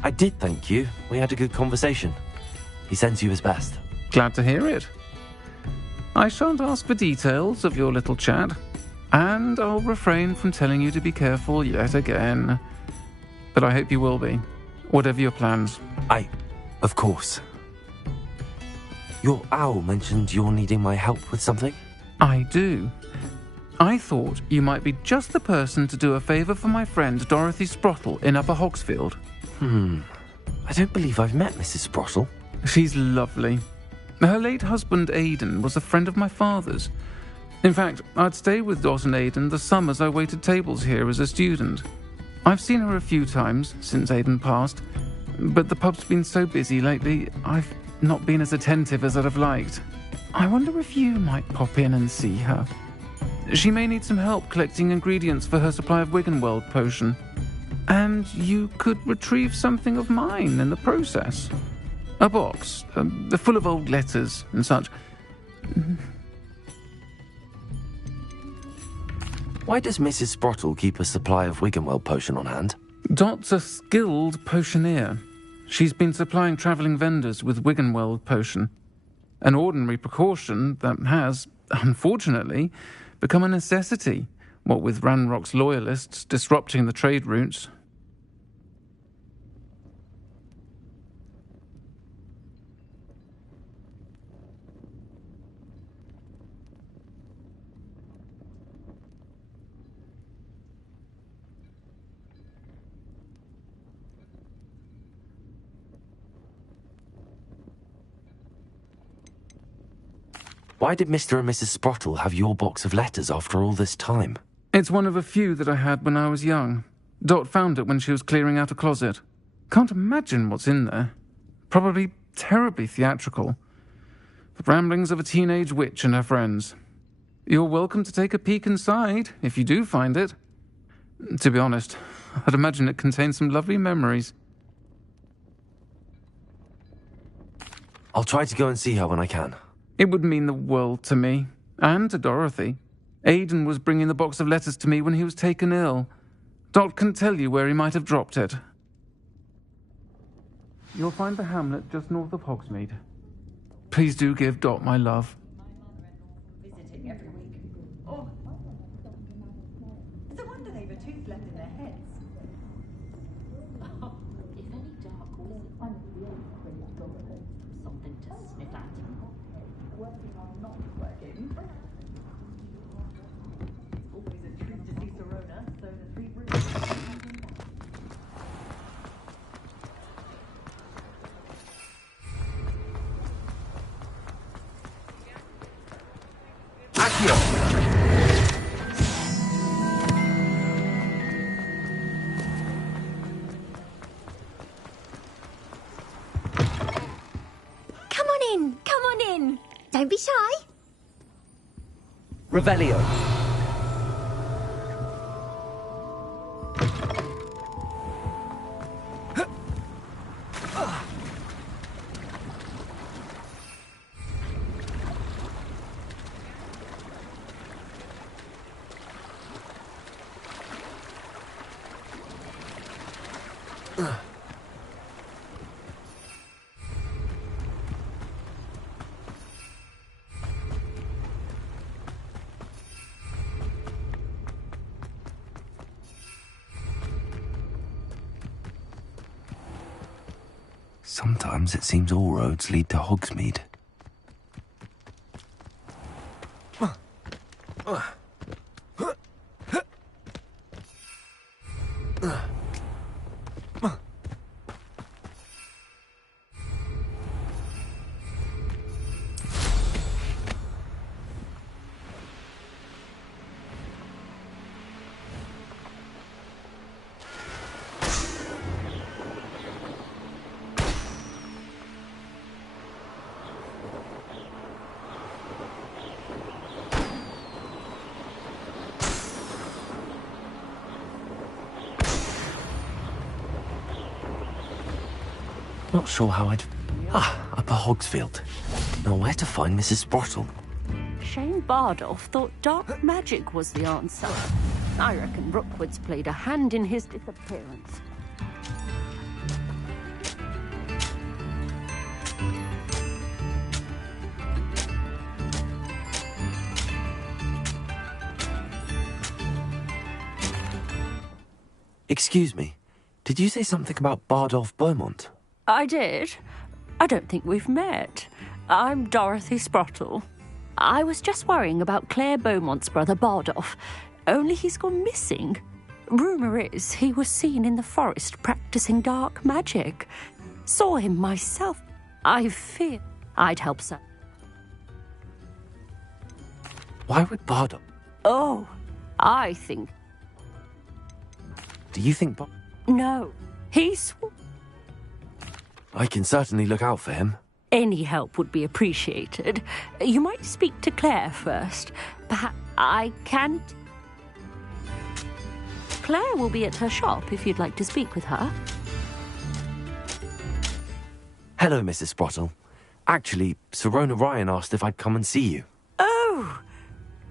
I did, thank you. We had a good conversation. He sends you his best. Glad to hear it. I shan't ask for details of your little chat, and I'll refrain from telling you to be careful yet again. But I hope you will be, whatever your plans. Of course. Your owl mentioned you're needing my help with something? I do. I thought you might be just the person to do a favour for my friend Dorothy Sprottle in Upper Hogsfield. I don't believe I've met Mrs. Sprottle. She's lovely. Her late husband Aidan was a friend of my father's. In fact, I'd stayed with Dot and Aidan the summers I waited tables here as a student. I've seen her a few times since Aidan passed, but the pub's been so busy lately, I've not been as attentive as I'd have liked. I wonder if you might pop in and see her. She may need some help collecting ingredients for her supply of Wiggenweld potion. And you could retrieve something of mine in the process. A box, full of old letters and such. Why does Mrs. Sprottle keep a supply of Wiggenweld potion on hand? Dot's a skilled potioneer. She's been supplying travelling vendors with Wiggenweld potion. An ordinary precaution that has, unfortunately, become a necessity, what with Ranrock's loyalists disrupting the trade routes. Why did Mr. and Mrs. Sprottle have your box of letters after all this time? It's one of a few that I had when I was young. Dot found it when she was clearing out a closet. Can't imagine what's in there. Probably terribly theatrical. The ramblings of a teenage witch and her friends. You're welcome to take a peek inside, if you do find it. To be honest, I'd imagine it contains some lovely memories. I'll try to go and see her when I can. It would mean the world to me, and to Dorothy. Aidan was bringing the box of letters to me when he was taken ill. Dot can tell you where he might have dropped it. You'll find the hamlet just north of Hogsmeade. Please do give Dot my love. Visiting every week. Oh. It's a wonder they've a tooth left in their heads. If any dark something to sniff at. Working or not working. Always a treat to see Serona. Come on in, come on in. Don't be shy. Revelio. Sometimes it seems all roads lead to Hogsmeade. Not sure how I'd... up a Hogsfield. Now where to find Mrs. Sprottle? Shane Bardolph thought dark magic was the answer. I reckon Rookwood's played a hand in his disappearance. Excuse me, did you say something about Bardolph Beaumont? I did. I don't think we've met. I'm Dorothy Sprottle. I was just worrying about Claire Beaumont's brother Bardolph, only he's gone missing. Rumour is he was seen in the forest practicing dark magic. Saw him myself. I fear I'd help, sir. Why would Bardolph... Oh, I think... Do you think No, he's... I can certainly look out for him. Any help would be appreciated. You might speak to Claire first. Perhaps I can't... Claire will be at her shop if you'd like to speak with her. Hello, Mrs. Sprottle. Actually, Sirona Ryan asked if I'd come and see you. Oh,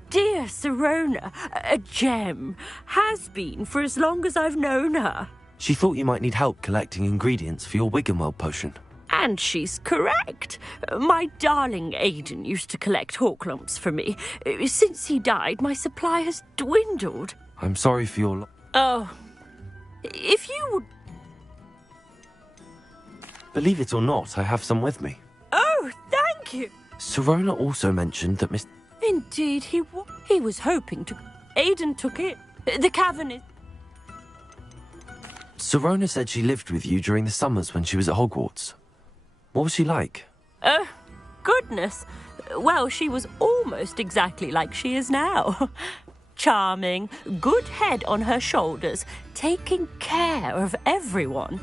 dear Sirona, a gem. Has been for as long as I've known her. She thought you might need help collecting ingredients for your Wiggenweld potion. And she's correct. My darling Aidan used to collect hawklumps for me. Since he died, my supply has dwindled. I'm sorry for your... Oh, if you would... Believe it or not, I have some with me. Oh, thank you. Sirona also mentioned that Miss... Indeed, he was hoping to... Aidan took it. The cavern is... Sirona said she lived with you during the summers when she was at Hogwarts. What was she like? Goodness. Well, she was almost exactly like she is now. Charming, good head on her shoulders, taking care of everyone.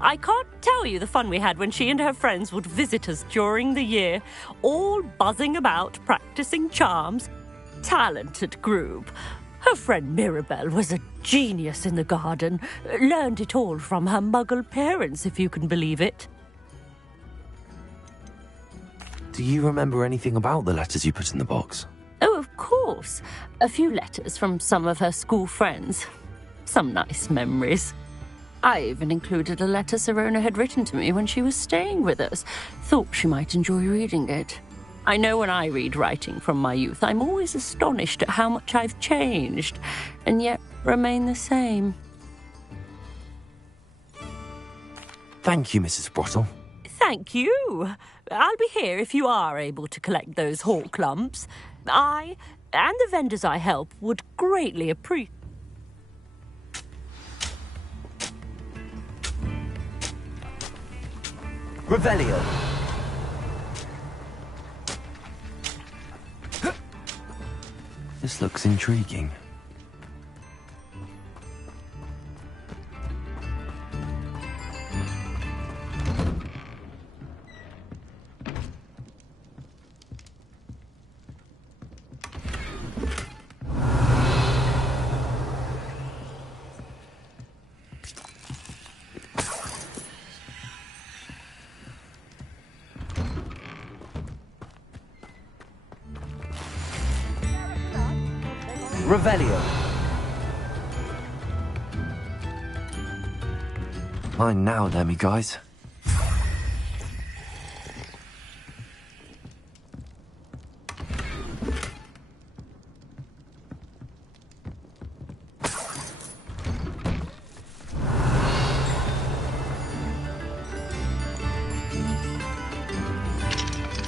I can't tell you the fun we had when she and her friends would visit us during the year, all buzzing about, practicing charms. Talented group. Her friend Mirabelle was a genius in the garden. Learned it all from her muggle parents, if you can believe it. Do you remember anything about the letters you put in the box? Oh, of course. A few letters from some of her school friends. Some nice memories. I even included a letter Sirona had written to me when she was staying with us. Thought she might enjoy reading it. I know when I read writing from my youth, I'm always astonished at how much I've changed, and yet remain the same. Thank you, Mrs. Sprottle. Thank you. I'll be here if you are able to collect those hawk lumps. I, and the vendors I help, would greatly appreciate... Revelio. This looks intriguing. Revelio. Mine now, Lemmy guys.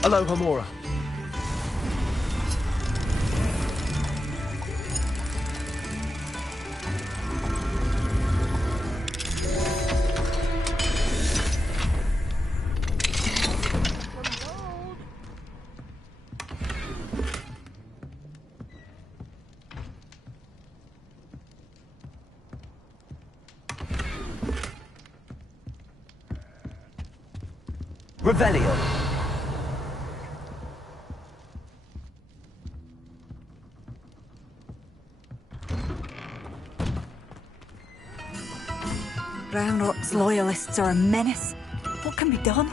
Hello, Hamora. Revelio. Roundrock's loyalists are a menace. What can be done?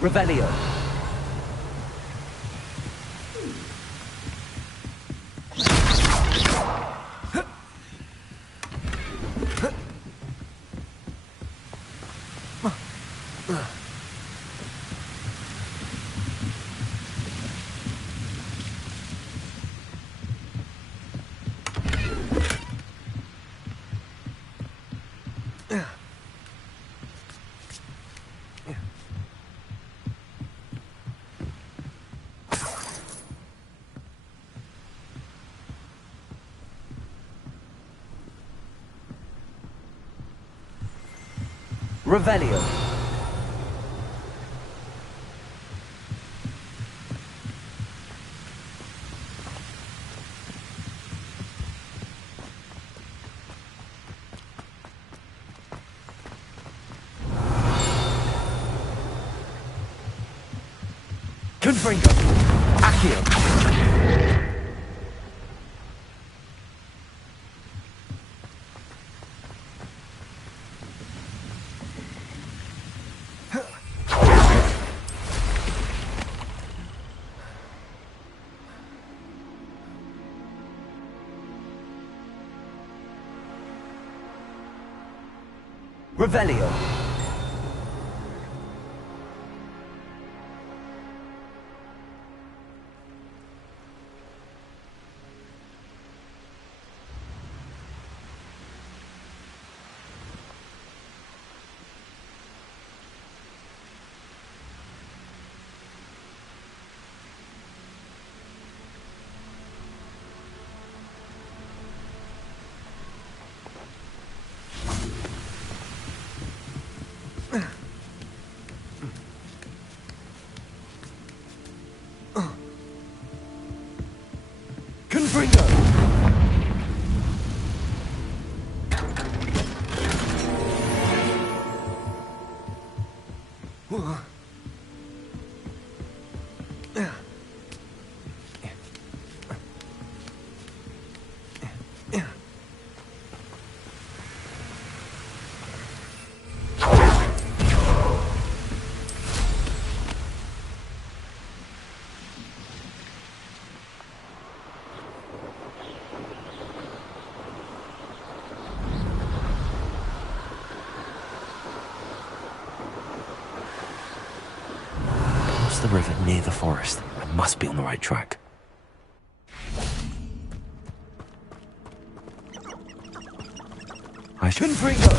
Revelio. Revelio. Confringo. Accio. Revelio. Confringo. The river near the forest. I must be on the right track. I should. Confringo.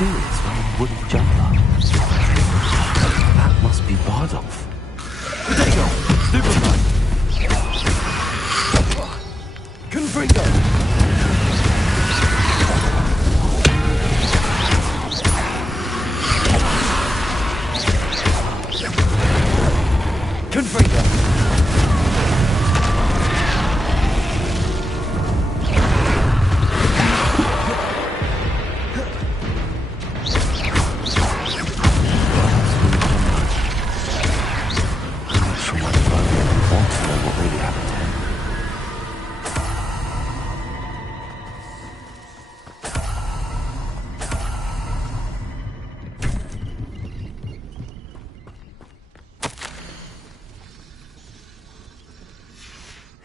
mysterious wearing wooden jumper? That must be Bardolph. Potato! Superman! Confringo! Confringo!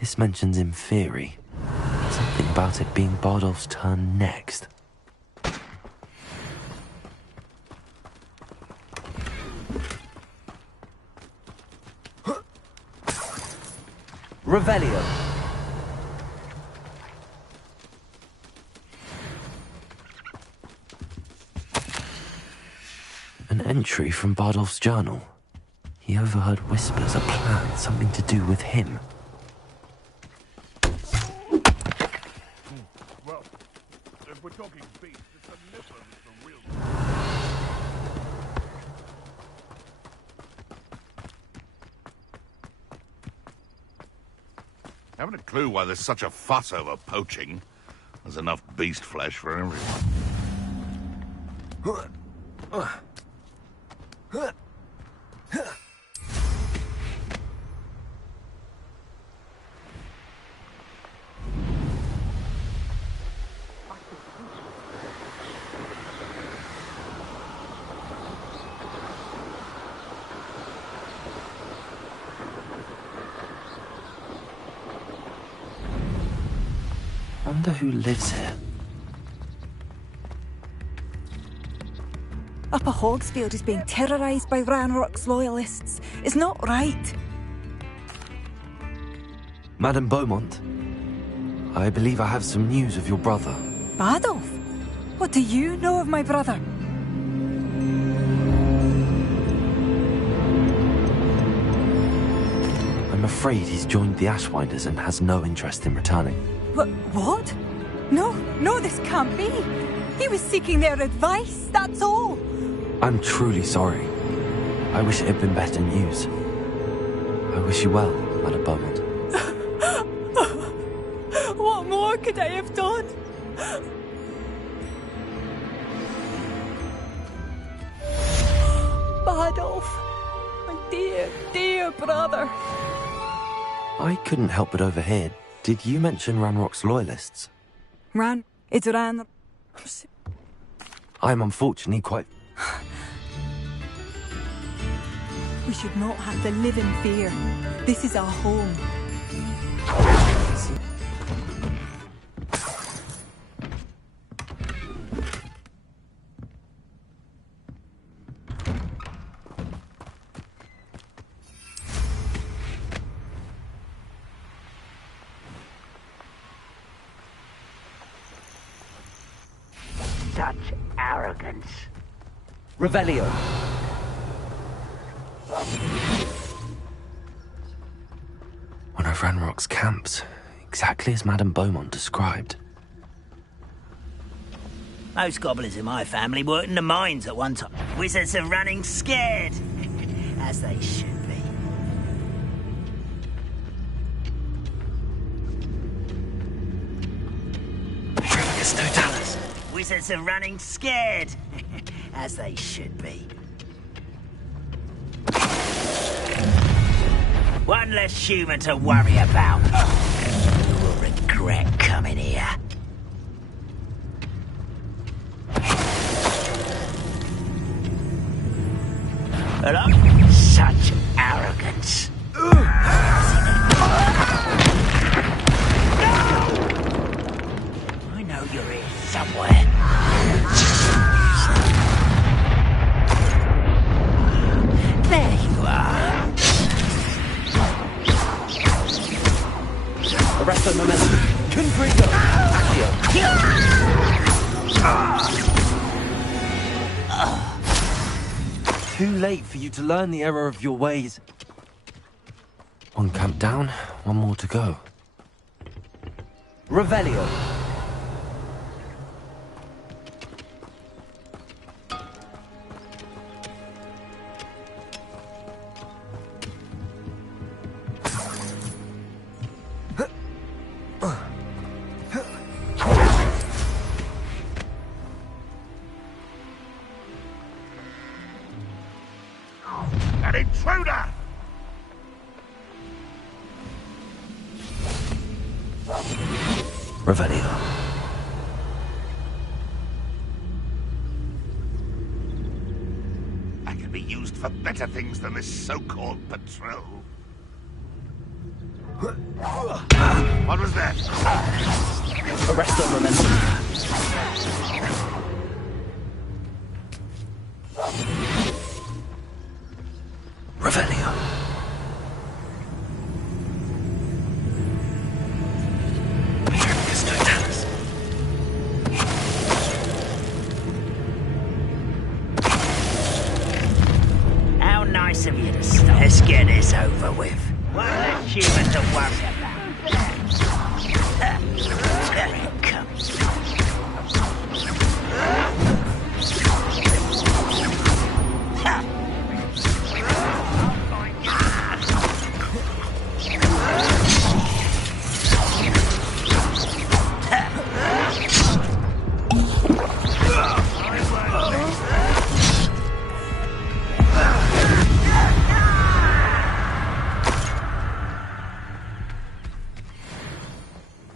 This mentions in theory. Something about it being Bardolph's turn next. Revelio. An entry from Bardolph's journal. He overheard whispers, a plan, something to do with him. Well, if we're talking beast, it's a nipper that's the real... Haven't a clue why there's such a fuss over poaching. There's enough beast flesh for everyone. Wonder who lives here. Upper Hogsfield is being terrorised by Ranrock's loyalists. It's not right. Madame Beaumont, I believe I have some news of your brother. Bardolph? What do you know of my brother? I'm afraid he's joined the Ashwinders and has no interest in returning. What? No, this can't be. He was seeking their advice, that's all. I'm truly sorry. I wish it had been better news. I wish you well, Madame Beaumont. What more could I have done? Bardolph, my dear, dear brother. I couldn't help but overhear. Did you mention Ranrock's loyalists? It's Ran... I'm unfortunately quite... We should not have to live in fear. This is our home. Such arrogance. Revelio. One of Ranrock's camps, exactly as Madame Beaumont described. Most goblins in my family worked in the mines at one time. Wizards are running scared, as they should be. Totalis. Wizards are running scared, as they should be. One less human to worry about. You will regret coming here. Hello? Such arrogance. I know you're here somewhere. There you are. Arresto momentum. Confringo. Accio. too late for you to learn the error of your ways. One camp down, one more to go. Revelio. An intruder! Revelio. I can be used for better things than this so-called patrol. What was that? Arresto momentum. Revelio. How nice of you to stop. Let's get this over with. What a human to worry about. Come.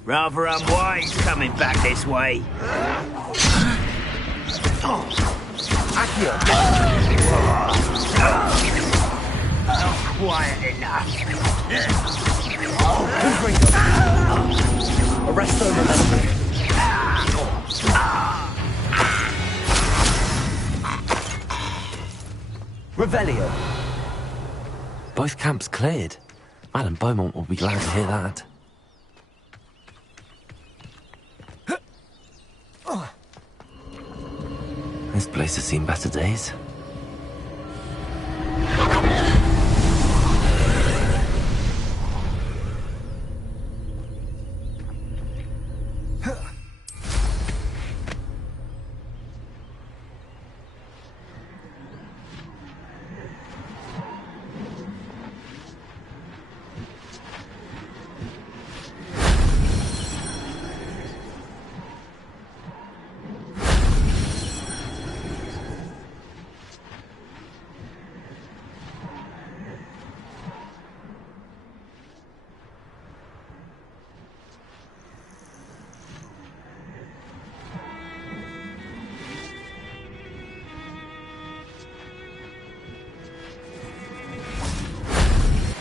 Rather unwise coming back this way. Not quiet enough. Arresto momentum. Revelio. Both camps cleared. Madame Beaumont will be glad to hear that. This place has seen better days.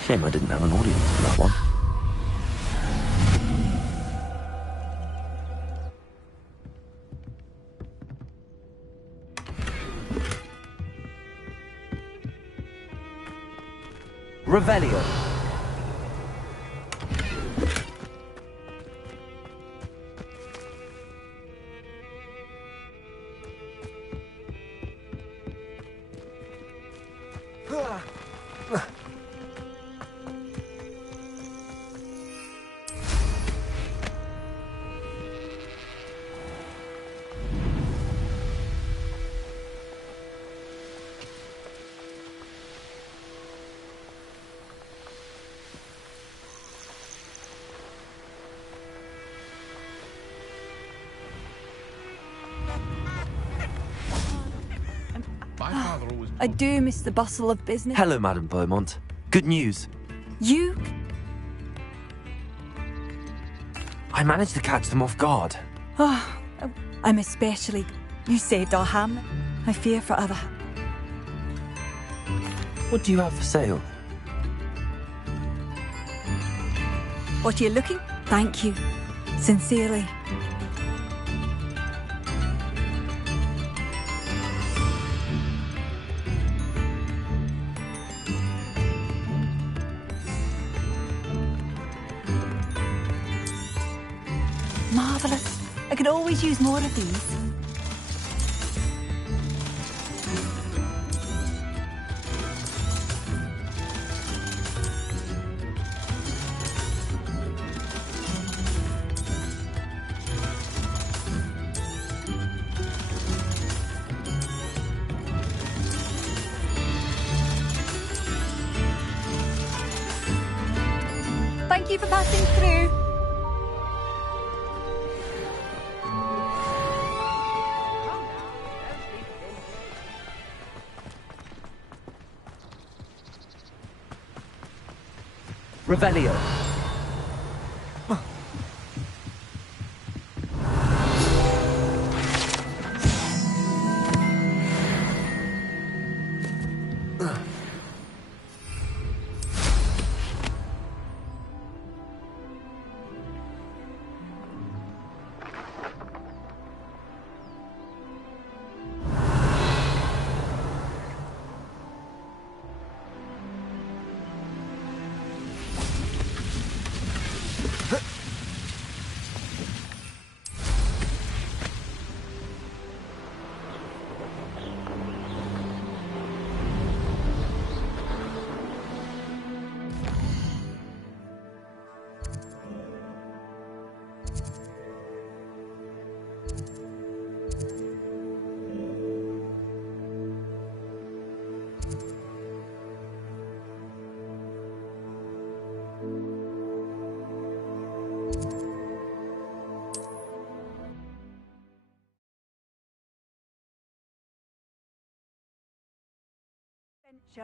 Shame I didn't have an audience for that one. Revelio. I do miss the bustle of business. Hello, Madame Beaumont. Good news. You? I managed to catch them off guard. Oh, I'm especially... You saved our ham. I fear for other... What do you have for sale? What are you looking? Thank you. Sincerely. Marvellous. I could always use more of these. Thank you for passing through. Revelio.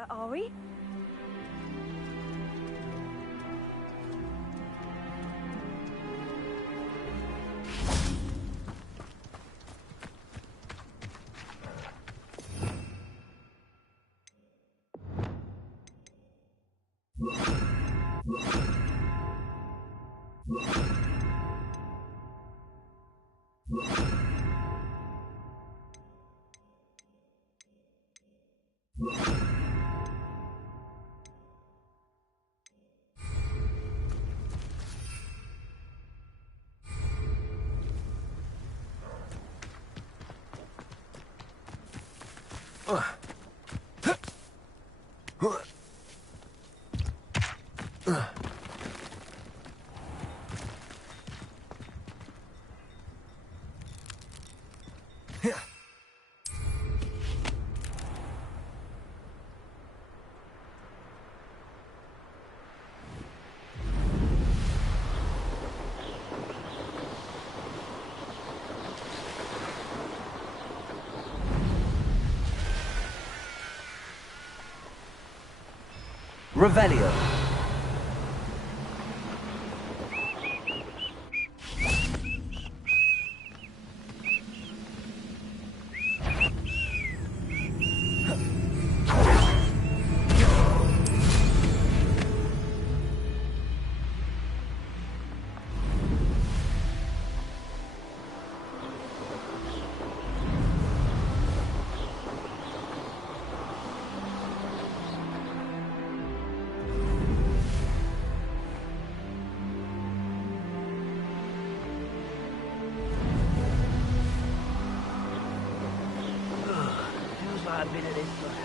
Are we? Revelio. Feels like I've been at this for hours.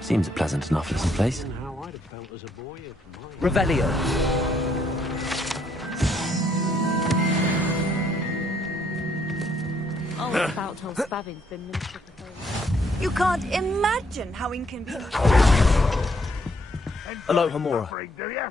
Seems a pleasant enough little place. How I'd have felt as a boy if mine. Revelio. Oh, it's about told Spavin's been Minister for Fame. You can't imagine how inconvenient. Hello, Hamora. Suffering, do you?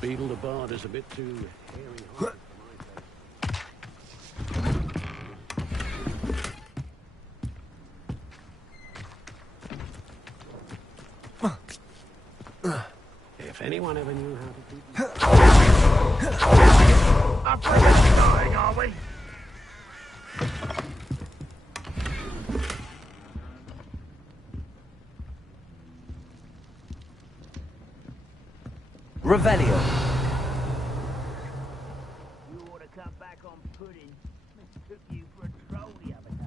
Beetle the Bard is a bit too hairy. If anyone ever knew how to beat Afraid of dying, are we? Revelio. You ought to cut back on pudding. Took you for a troll the other day.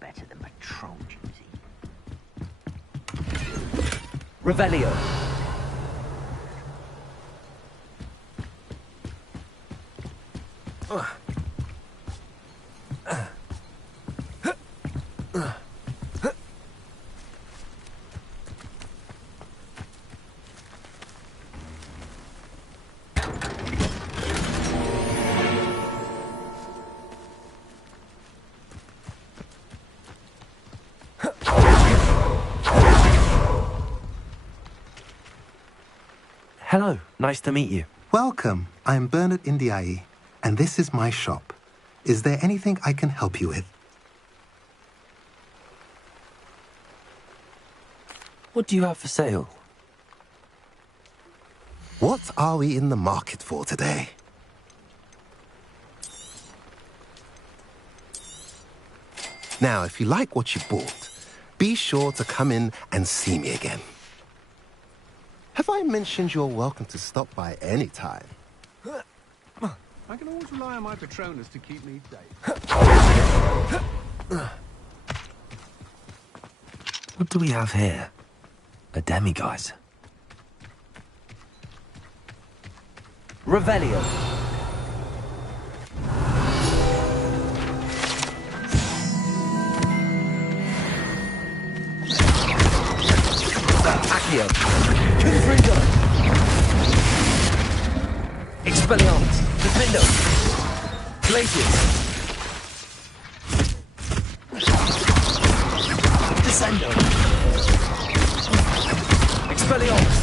Better than patrol duty. Revelio. Hello, nice to meet you. Welcome. I'm Bernard Indiai, and this is my shop. Is there anything I can help you with? What do you have for sale? What are we in the market for today? Now, if you like what you bought, be sure to come in and see me again. Have I mentioned you're welcome to stop by any time? I can always rely on my Patronus to keep me safe. What do we have here? A demiguise. Revelio. Accio. Confringo. Expelliarmus. Defendo. Glacius. Descendo. Expelliarmus.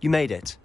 You made it.